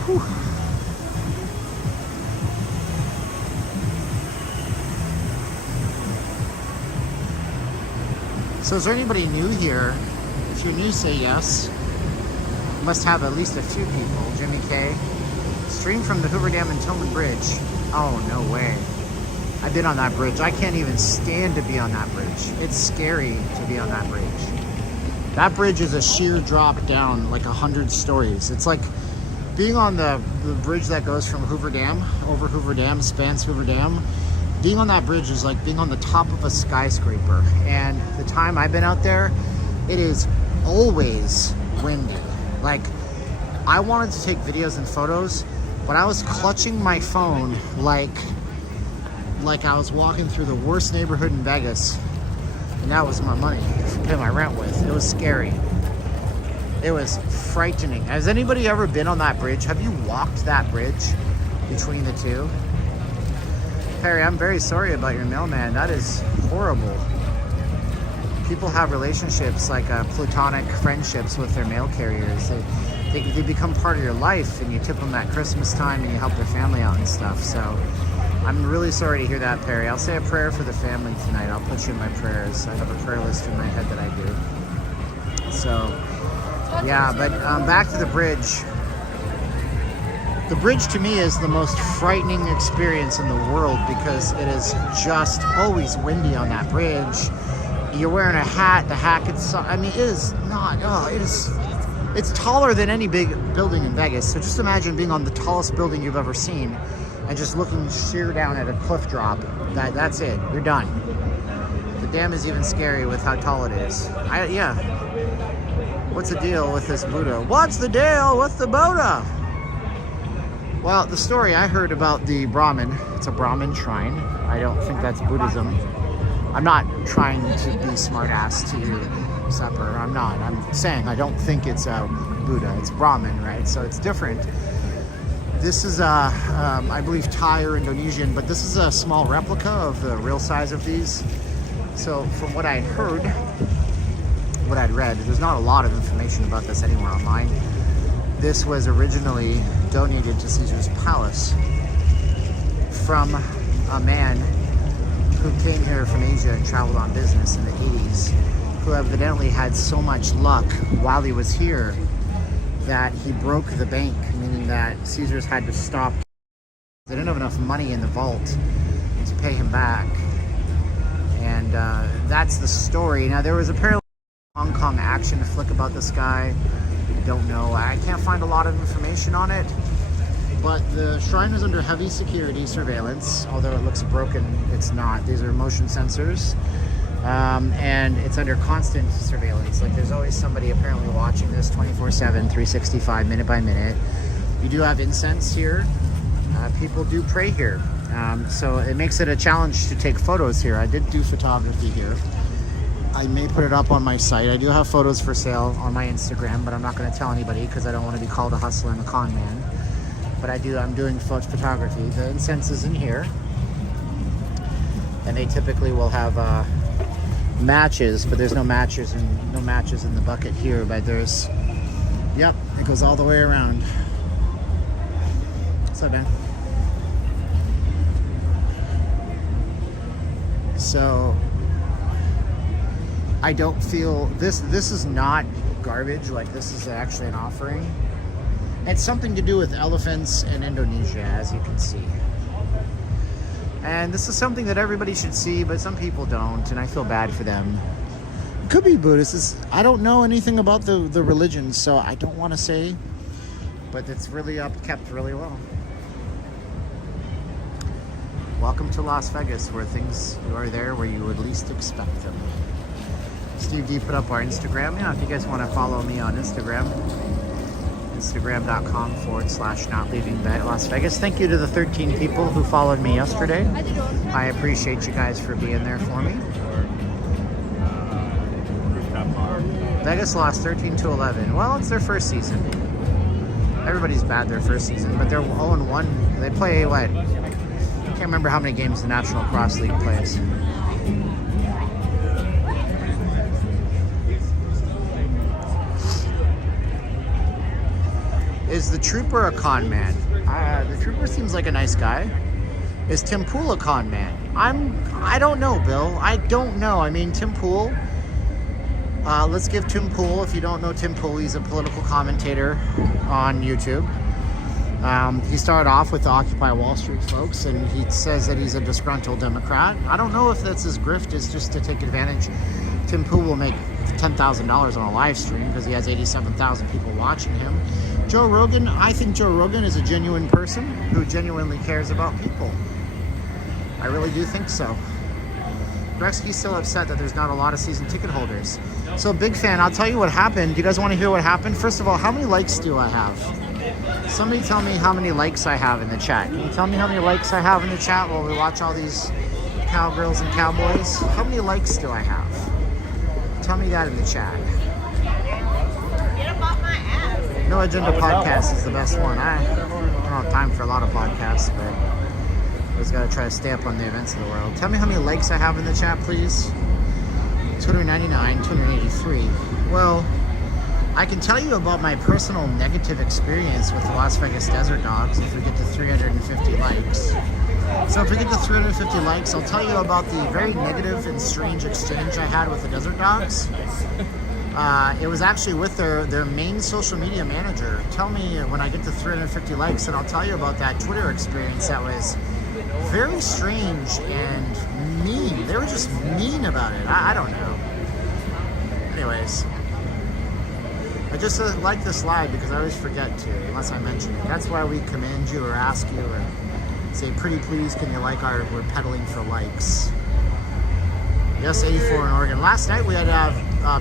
Whew. So is there anybody new here? If you're new, say yes. You must have at least a few people. Jimmy K. Stream from the Hoover Dam and Tillman Bridge. Oh, no way. I've been on that bridge. I can't even stand to be on that bridge. It's scary to be on that bridge. That bridge is a sheer drop down like 100 stories. It's like being on the bridge that goes from Hoover Dam, over Hoover Dam, spans Hoover Dam. Being on that bridge is like being on the top of a skyscraper. And the time I've been out there, it is always windy. Like, I wanted to take videos and photos, but I was clutching my phone like I was walking through the worst neighborhood in Vegas. And that was my money to pay my rent with. It was scary. It was frightening. Has anybody ever been on that bridge? Have you walked that bridge between the two? Perry, I'm very sorry about your mailman. That is horrible. People have relationships like platonic friendships with their mail carriers. They become part of your life, and you tip them at Christmas time and you help their family out and stuff. So I'm really sorry to hear that, Perry. I'll say a prayer for the family tonight. I'll put you in my prayers. I have a prayer list in my head that I do. So Yeah, but back to the bridge. The bridge to me is the most frightening experience in the world because it is just always windy on that bridge. You're wearing a hat, the hat gets, I mean, it is not, it's taller than any big building in Vegas. So just imagine being on the tallest building you've ever seen and just looking sheer down at a cliff drop. That's it, you're done. The dam is even scary with how tall it is. Yeah. What's the deal with this Buddha? What's the deal with the Buddha? Well, the story I heard about the Brahmin, it's a Brahmin shrine. I don't think that's Buddhism. I'm not trying to be smart ass to you, Supper. I'm not. I'm saying I don't think it's a Buddha. It's Brahmin, right? So it's different. This is, I believe, Thai or Indonesian, but this is a small replica of the real size of these. So from what I'd heard, what I'd read, there's not a lot of information about this anywhere online. This was originally donated to Caesar's palace from a man who came here from Asia and traveled on business in the 80s, who evidently had so much luck while he was here that he broke the bank, meaning that Caesar's had to stop. They didn't have enough money in the vault to pay him back. And that's the story. Now, there was apparently a Hong Kong action flick about this guy. I don't know. I can't find a lot of information on it. But the shrine is under heavy security surveillance. Although it looks broken, it's not. These are motion sensors. And it's under constant surveillance. Like, there's always somebody apparently watching this 24/7, 365, minute by minute. You do have incense here. People do pray here. So it makes it a challenge to take photos here. I did do photography here. I may put it up on my site. I do have photos for sale on my Instagram, but I'm not going to tell anybody because I don't want to be called a hustler and a con man. But I'm doing photography. The incense is in here. And they typically will have matches, but there's no matches in the bucket here. But there's, yep, it goes all the way around. What's up, man? So I don't feel this is not garbage. Like, this is actually an offering. It's something to do with elephants in Indonesia, as you can see. And this is something that everybody should see, but some people don't, and I feel bad for them. It could be Buddhist. I don't know anything about the religion, so I don't want to say, but it's really kept really well. Welcome to Las Vegas, where things are there where you would least expect them. Steve D put up our Instagram. Yeah, if you guys want to follow me on Instagram, Instagram.com/NotLeavingLas Vegas. Thank you to the 13 people who followed me yesterday. I appreciate you guys for being there for me. Vegas lost 13-11. Well, it's their first season. Everybody's bad their first season, but they're 0-1. They play what? I can't remember how many games the National Cross League plays. Is the Trooper a con man? The Trooper seems like a nice guy. Is Tim Pool a con man? I don't know, Bill. I don't know. I mean, Tim Pool. Let's give Tim Pool, if you don't know Tim Pool, he's a political commentator on YouTube. He started off with the Occupy Wall Street folks, and he says that he's a disgruntled Democrat. I don't know if that's his grift, is just to take advantage. Tim Pool will make $10,000 on a live stream because he has 87,000 people watching him. Joe Rogan, I think Joe Rogan is a genuine person who genuinely cares about people. I really do think so. Gretzky's still upset that there's not a lot of season ticket holders. So, big fan, I'll tell you what happened. Do you guys want to hear what happened? First of all, how many likes do I have? Somebody tell me how many likes I have in the chat. Can you tell me how many likes I have in the chat while we watch all these cowgirls and cowboys? How many likes do I have? Tell me that in the chat. No Agenda Podcast is the best one. I don't have time for a lot of podcasts, but I just gotta try to stay up on the events of the world. Tell me how many likes I have in the chat, please. 299, 283. Well, I can tell you about my personal negative experience with the Las Vegas Desert Dogs if we get to 350 likes. So if we get to 350 likes, I'll tell you about the very negative and strange exchange I had with the Desert Dogs. It was actually with their main social media manager. Tell me when I get to 350 likes, and I'll tell you about that Twitter experience that was very strange and mean. They were just mean about it. I don't know. Anyways, I just like this slide because I always forget to, unless I mention it. That's why we commend you or ask you or say, pretty please, can you like we're peddling for likes. Yes, 84 in Oregon. Last night we had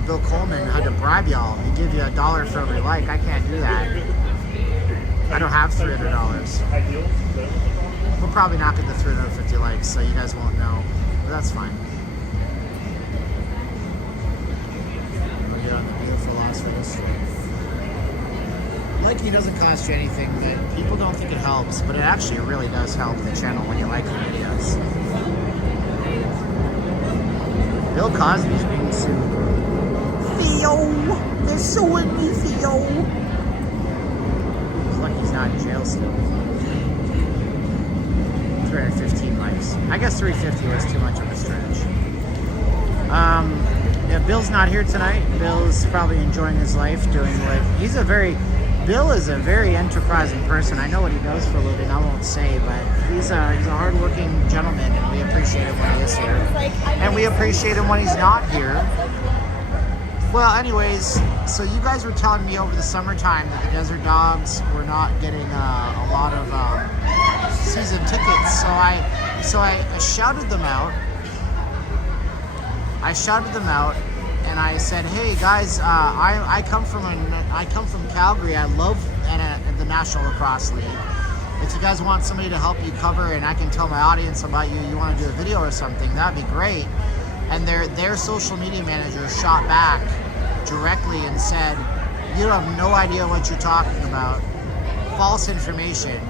Bill Coleman had to bribe y'all. He give you $1 for every like. I can't do that. I don't have $300. We'll probably not get the 350 likes, so you guys won't know. But that's fine. We'll get on the beautiful Las Vegas Strip. Liking doesn't cost you anything, but people don't think it helps, but it actually really does help the channel when you like the videos. Bill Cosby's being sued. Theo! They're suing me, Theo! It's like he's not in jail still. 315 likes. I guess 350 was too much of a stretch. Yeah, Bill's not here tonight. Bill's probably enjoying his life doing what Bill is a very enterprising person. I know what he does for a living, I won't say, but he's a hardworking gentleman, and we appreciate him when he is here. And we appreciate him when he's not here. Well, anyways, so you guys were telling me over the summertime that the Desert Dogs were not getting a lot of season tickets, so I shouted them out. And I said, "Hey guys, I come from Calgary. I love the National Lacrosse League. If you guys want somebody to help you cover, and I can tell my audience about you want to do a video or something, that'd be great." And their social media manager shot back directly and said, "You have no idea what you're talking about. False information.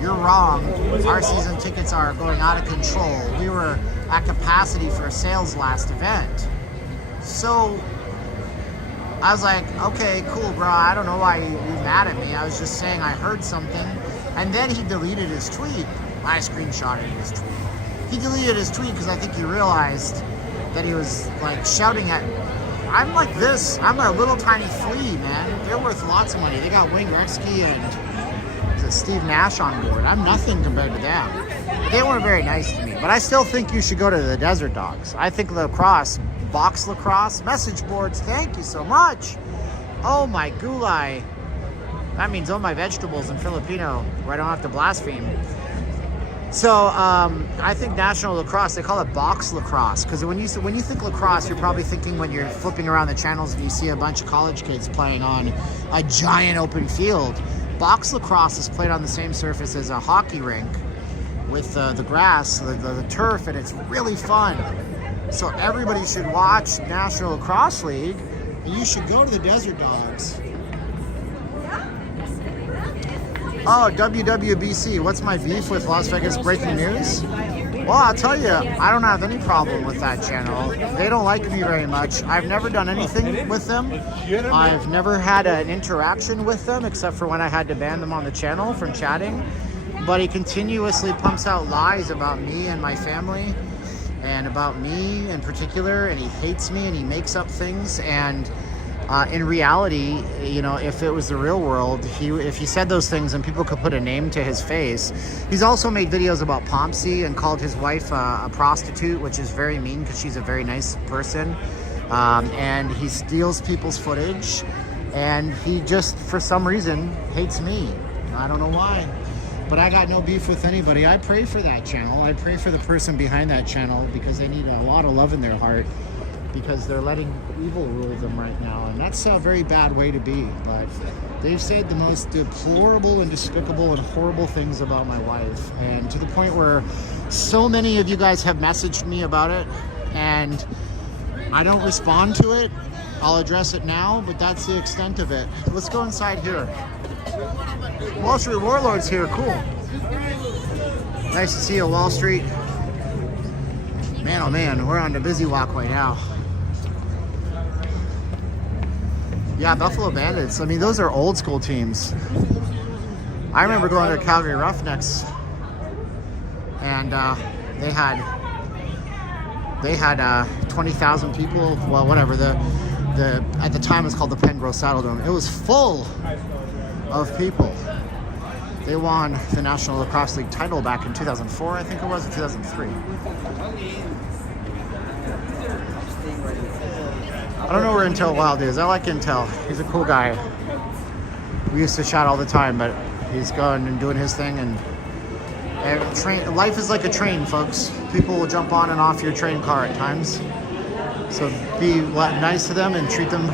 You're wrong. Our season tickets are going out of control. We were at capacity for a sales last event." So I was like, okay, cool, bro. I don't know why you're mad at me. I was just saying I heard something. And then he deleted his tweet. I screenshotted his tweet. He deleted his tweet because I think he realized that he was like shouting at, I'm like this. I'm a little tiny flea, man. They're worth lots of money. They got Wayne Gretzky and Steve Nash on board. I'm nothing compared to them. They weren't very nice to me. But I still think you should go to the Desert Dogs. I think lacrosse, box lacrosse, message boards, thank you so much. Oh my gulai. That means oh my vegetables in Filipino, where I don't have to blaspheme. So I think National Lacrosse, they call it box lacrosse, because when you think lacrosse, you're probably thinking when you're flipping around the channels and you see a bunch of college kids playing on a giant open field. Box lacrosse is played on the same surface as a hockey rink with the grass, the turf, and it's really fun. So everybody should watch National Lacrosse League, and you should go to the Desert Dogs. Oh, WWBC, what's my beef with Las Vegas Breaking News? Well, I'll tell you, I don't have any problem with that channel. They don't like me very much. I've never done anything with them. I've never had an interaction with them, except for when I had to ban them on the channel from chatting. But he continuously pumps out lies about me and my family, and about me in particular, and he hates me and he makes up things. And in reality, you know, if it was the real world, if he said those things and people could put a name to his face. He's also made videos about Pomsey and called his wife a prostitute, which is very mean because she's a very nice person. And he steals people's footage, and he just, for some reason, hates me. I don't know why. But I got no beef with anybody. I pray for that channel. I pray for the person behind that channel, because they need a lot of love in their heart, because they're letting evil rule them right now. And that's a very bad way to be. But they've said the most deplorable and despicable and horrible things about my wife. And to the point where so many of you guys have messaged me about it, and I don't respond to it. I'll address it now, but that's the extent of it. Let's go inside here. Wall Street Warlord's here, cool. Nice to see you, Wall Street. Man, oh man, we're on the busy walkway now. Yeah, Buffalo Bandits. I mean, those are old school teams. I remember going to Calgary Roughnecks, and they had 20,000 people. Well, whatever. at the time it was called the Pengrove Saddle Dome. It was full of people. They won the National Lacrosse League title back in 2004, I think it was, or 2003. I don't know where Intel Wild is. I like Intel. He's a cool guy. We used to chat all the time, but he's going and doing his thing. And life is like a train, folks. People will jump on and off your train car at times. So be nice to them and treat them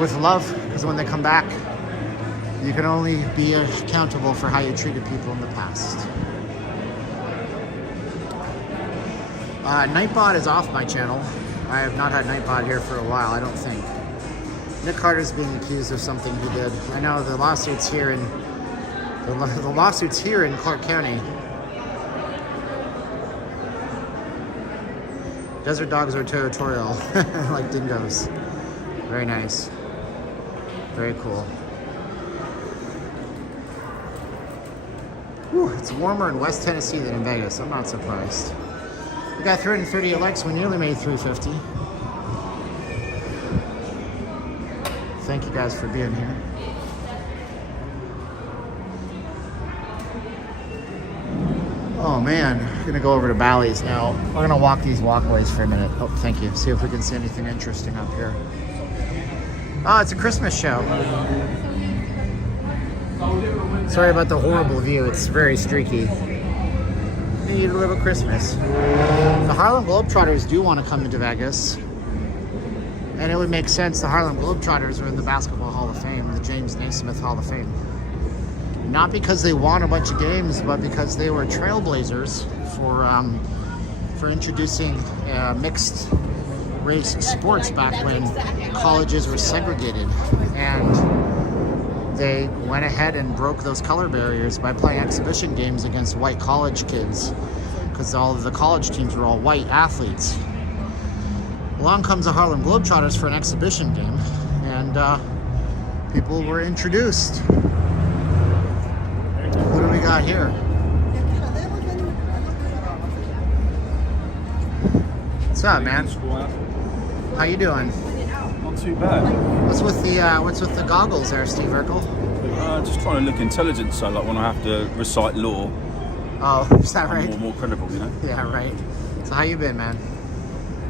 with love, because when they come back, you can only be accountable for how you treated people in the past. Nightbot is off my channel. I have not had Nightbot here for a while, I don't think. Nick Carter's being accused of something he did. I know the lawsuit's here in Clark County. Desert dogs are territorial, like dingoes. Very nice. Very cool. Whew, it's warmer in West Tennessee than in Vegas. I'm not surprised. We got 338 likes. We nearly made 350. Thank you guys for being here. Oh man, I'm gonna go over to Bally's now. We're gonna walk these walkways for a minute. Oh, thank you. See if we can see anything interesting up here. Oh, it's a Christmas show. Sorry about the horrible view. It's very streaky. Need a little Christmas. The Harlem Globetrotters do want to come into Vegas. And it would make sense. The Harlem Globetrotters are in the Basketball Hall of Fame, the James Naismith Hall of Fame. Not because they won a bunch of games, but because they were trailblazers for introducing mixed race sports back when colleges were segregated. And they went ahead and broke those color barriers by playing exhibition games against white college kids, because all of the college teams were all white athletes. Along comes the Harlem Globetrotters for an exhibition game, and people were introduced. What do we got here? What's up, man? How you doing? Not too bad. What's with the goggles there, Steve Urkel? Just trying to look intelligent, so like when I have to recite law, Oh, is that right? I'm more credible, you know? Yeah, right. So how you been, man?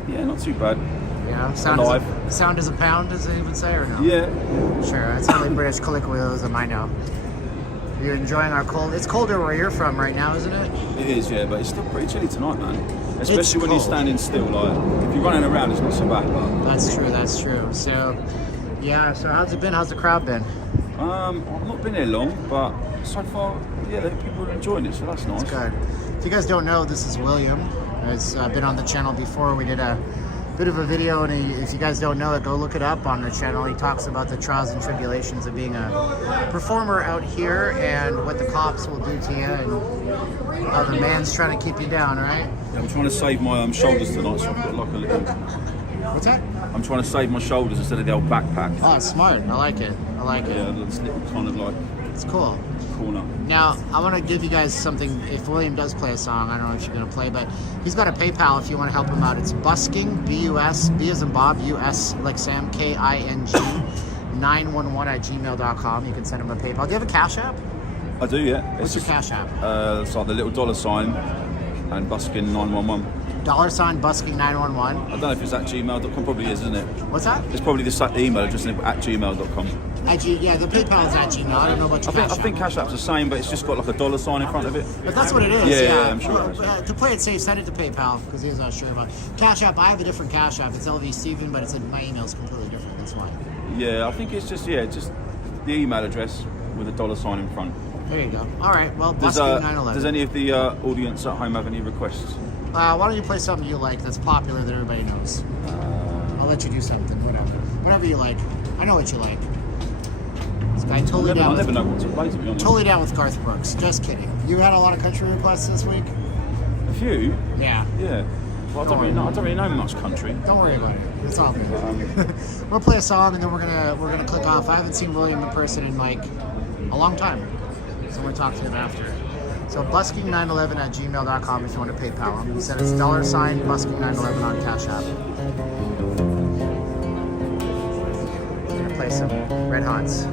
Yeah, not too bad. You know, sound is a pound, as they would say, or no? Yeah. Sure, that's only British colloquialism I know. You're enjoying our cold. It's colder where you're from right now, isn't it? It is, yeah, but it's still pretty chilly tonight, man. Especially when you're cold. standing still. Like, if you're running around, it's not so bad. But That's true. That's true. So, yeah. So how's it been? How's the crowd been? I've not been here long, but so far, yeah, people are enjoying it, so that's nice. That's good. If you guys don't know, this is William. He's been on the channel before. We did a bit of a video, and if you guys don't know it, go look it up on the channel. He talks about the trials and tribulations of being a performer out here and what the cops will do to you and how the man's trying to keep you down, all right? Yeah, I'm trying to save my shoulders tonight, so I've got like a little... What's that? I'm trying to save my shoulders instead of the old backpack. Oh, it's smart. I like it. I like Yeah, it. this little kind of like It's cool. corner. Now, I want to give you guys something. If William does play a song, I don't know if you're going to play, but he's got a PayPal if you want to help him out. It's busking, B-U-S, B as in Bob, U-S like Sam, K-I-N-G, 911@gmail.com. You can send him a PayPal. Do you have a Cash App? I do, yeah. What's your Cash App? It's like the little $sign and busking 911. $ busking 911. I don't know if it's at gmail.com, probably is, isn't it? What's that? It's probably the email address at gmail.com. Yeah, the PayPal is at Gmail. I don't know about your Cash I App. think Cash App's the same, but it's just got like a $sign in front of it. But that's what it is. Yeah, I'm sure. Well, to play it safe, send it to PayPal because he's not sure about it. Cash App. I have a different Cash App. It's LV Steven, but my email is completely different. That's why. Yeah, I think it's just the email address with a $sign in front. There you go. All right. Well, Does busking 911. does any of the audience at home have any requests? Why don't you play something you like that's popular that everybody knows? I'll let you do something. Whatever you like. I know what you like. This guy totally down. I never know what to play, to be honest. Totally down with Garth Brooks. Just kidding. You had a lot of country requests this week? A few? Yeah. Yeah. Well, I don't really know much country. Don't worry about it. It's all good. We're gonna play a song and then we're gonna click off. I haven't seen William in person in like a long time, so we'll talk to him after. So busking911@gmail.com if you want to PayPal him. He said it's $ busking911 on Cash App. some red hots.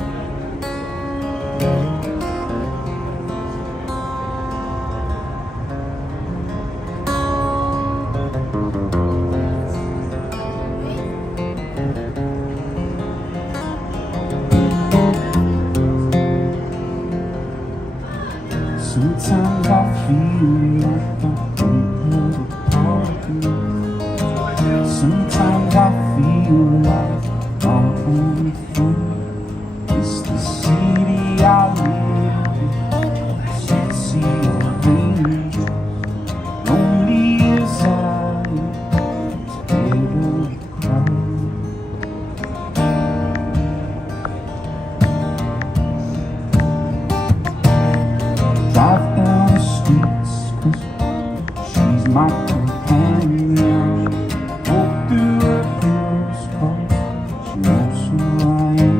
Sometimes I feel like I don't have a part of me. Sometimes I feel like our only thing is the city I live in. City of angels, lonely as I am, together we cry. Drive down the streets 'cause she's my companion. Walk through her house 'cause she knows who I am.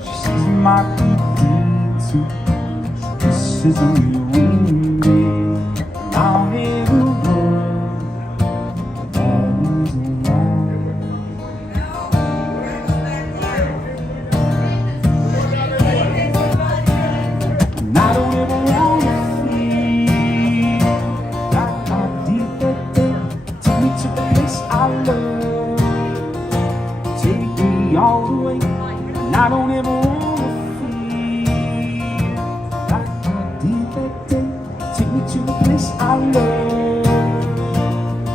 She sees my good deeds and criticism you me. I'll never run, that is a lie. And I don't ever wanna feel like I did that day. Take me to the place I love, take me all the way. And I don't ever wanna feel like I did that day. Take me to the place I love,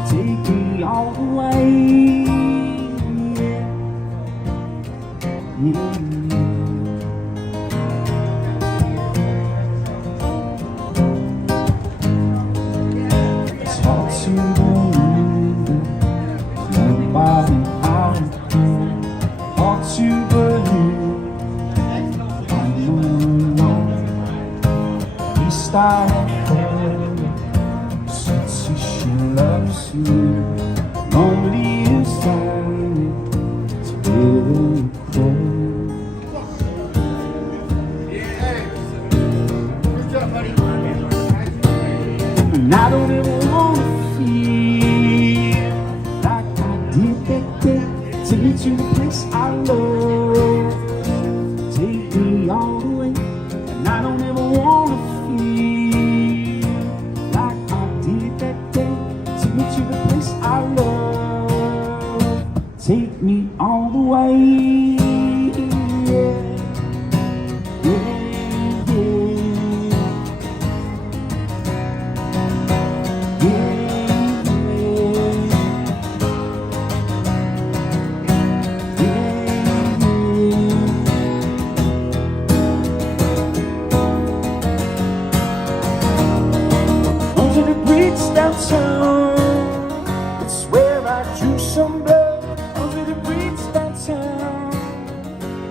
take me all the way. Yeah, yeah. It's hard to believe that nobody out there. Hard to believe I'm alone. At least I have her. Since she loves you, lonely as time, together we cry. And I don't ever wanna feel like I did that day. Take me to the place I love, take me all the way. And I don't ever wanna feel like I did that day. Take me to the place I love, take me all the way. Yeah, yeah, yeah. Those are the bricks downtown. It's where I drew some blood. Those are the bricks downtown.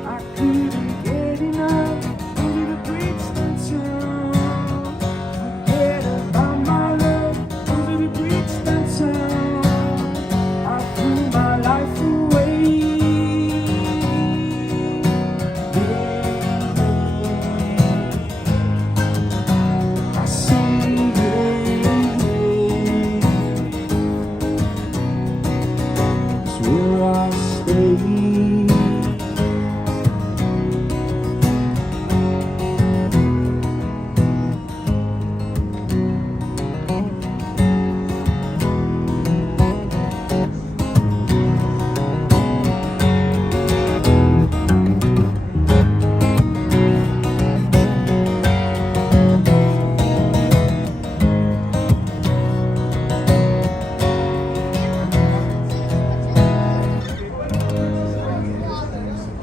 I couldn't get enough. Those are the bricks downtown. Forget about my love. Those are the bricks downtown. I threw my life away. I say it's where I stay.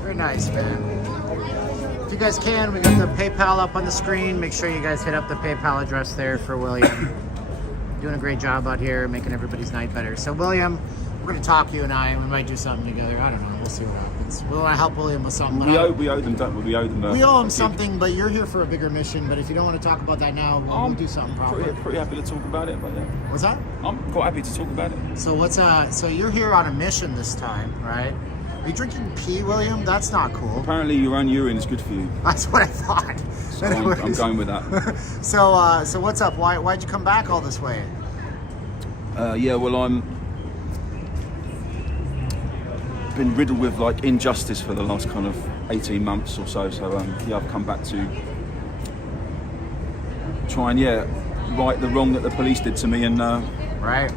Very nice, man. If you guys can, we got the PayPal up on the screen. Make sure you guys hit up the PayPal address there for William. Doing a great job out here, making everybody's night better. So William, we're gonna talk, you and I. We might do something together. I don't know. We'll see what happens. We want to help William with something. We owe them, don't we? We owe them. We owe him something, but you're here for a bigger mission. But if you don't want to talk about that now, we'll do something proper. Pretty happy to talk about it, but yeah. What's that? I'm quite happy to talk about it. So so you're here on a mission this time, right? Are you drinking pee, William? That's not cool. Apparently, your own urine is good for you. That's what I thought. So I'm going with that. So what's up? Why'd you come back all this way? Yeah, well, I'm been riddled with like injustice for the last kind of 18 months or so. So yeah, I've come back to try and right the wrong that the police did to me. And right.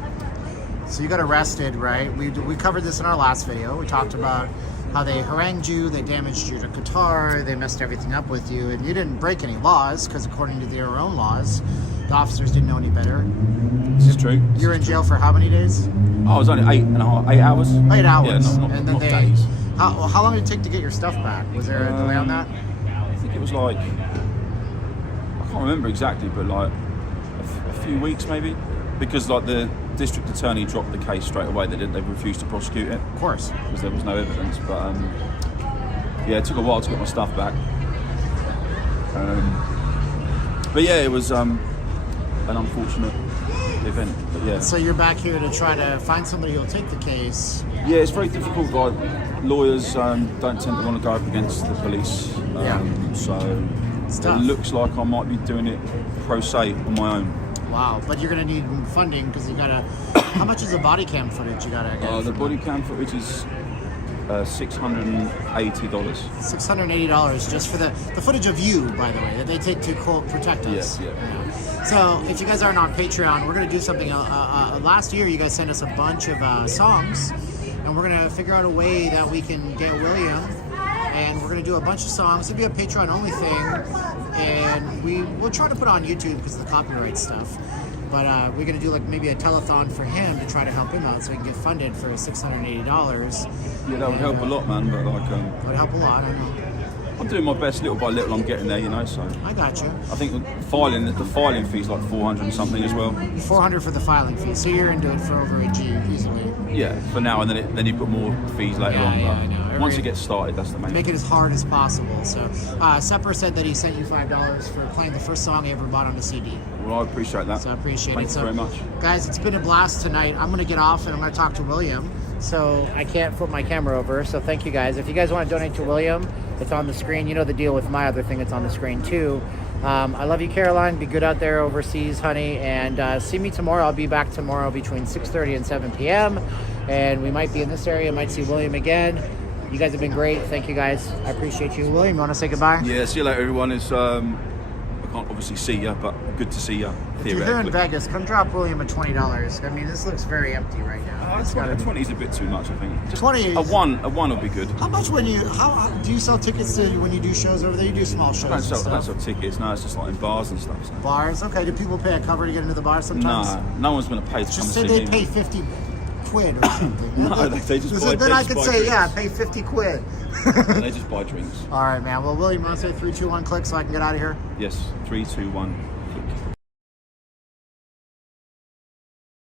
So you got arrested, right? We covered this in our last video. We talked about how they harangued you, they damaged your guitar, they messed everything up with you, and you didn't break any laws because according to their own laws, the officers didn't know any better. this is true. You're in jail for how many days? Oh, it was only 8 hours. 8 hours. Yeah, not and then days. How long did it take to get your stuff back? Was there a delay on that? I think it was like, I can't remember exactly, but like a few weeks maybe, because like the district attorney dropped the case straight away. They refused to prosecute it. Of course. Because there was no evidence. But yeah, it took a while to get my stuff back. But yeah, it was an unfortunate event. But yeah. So you're back here to try to find somebody who'll take the case. Yeah, it's very difficult. Like lawyers don't tend to want to go up against the police. So tough. it looks like I might be doing it pro se on my own. Wow, but you're going to need funding because you got to... How much is the body cam footage you got to get? The body cam footage is $680. $680 just for the footage of you, by the way, that they take to quote protect us. Yeah. So if you guys aren't on Patreon, we're going to do something. Last year, you guys sent us a bunch of songs, and we're going to figure out a way that we can get William, and we're going to do a bunch of songs. It'll be a Patreon-only thing, and we'll try to put it on YouTube because of the copyright stuff. But we're going to do like maybe a telethon for him to try to help him out so he can get funded for $680. Yeah, that would help a lot, man. But like, that would help a lot, I know. I'm doing my best, little by little. I'm getting there, you know. So I got you. I think the filing fee's like 400 and something as well. 400 for the filing fee, so you're into it for over a G easily. Yeah, for now, and then you put more fees later on. Yeah, But I know. once it gets started, that's the main. Make it as hard as possible. So, Sepper said that he sent you $5 for playing the first song he ever bought on a CD. Well, I appreciate that. So I appreciate Thanks it. So, very much, guys. It's been a blast tonight. I'm gonna get off and I'm gonna talk to William. So I can't flip my camera over. So thank you guys. If you guys want to donate to William, it's on the screen. You know the deal with my other thing. It's on the screen too. I love you, Caroline. Be good out there overseas, honey. And see me tomorrow. I'll be back tomorrow between 6:30 and 7 p.m. And we might be in this area. Might see William again. You guys have been great. Thank you, guys. I appreciate you. William, you want to say goodbye? Yeah, see you later, everyone. It's I can't obviously see you, but good to see you. If you're here in Vegas, come drop William a $20. I mean, this looks very empty right now. It's got 20 is a bit too much, I think. Just 20. A one will be good. How much how do you sell tickets to when you do shows over there? You do small shows. I don't sell tickets. No, it's just like in bars and stuff. So. Bars, okay. Do people pay a cover to get into the bar sometimes? No one's going to pay to Just come say and they see pay me. 50 quid or something. No, they just buy. Then I could say, drinks. yeah, pay 50 quid. They just buy drinks. All right, man. Well, William, want to say 3, 2, 1, click so I can get out of here? Yes, 3, 2, 1.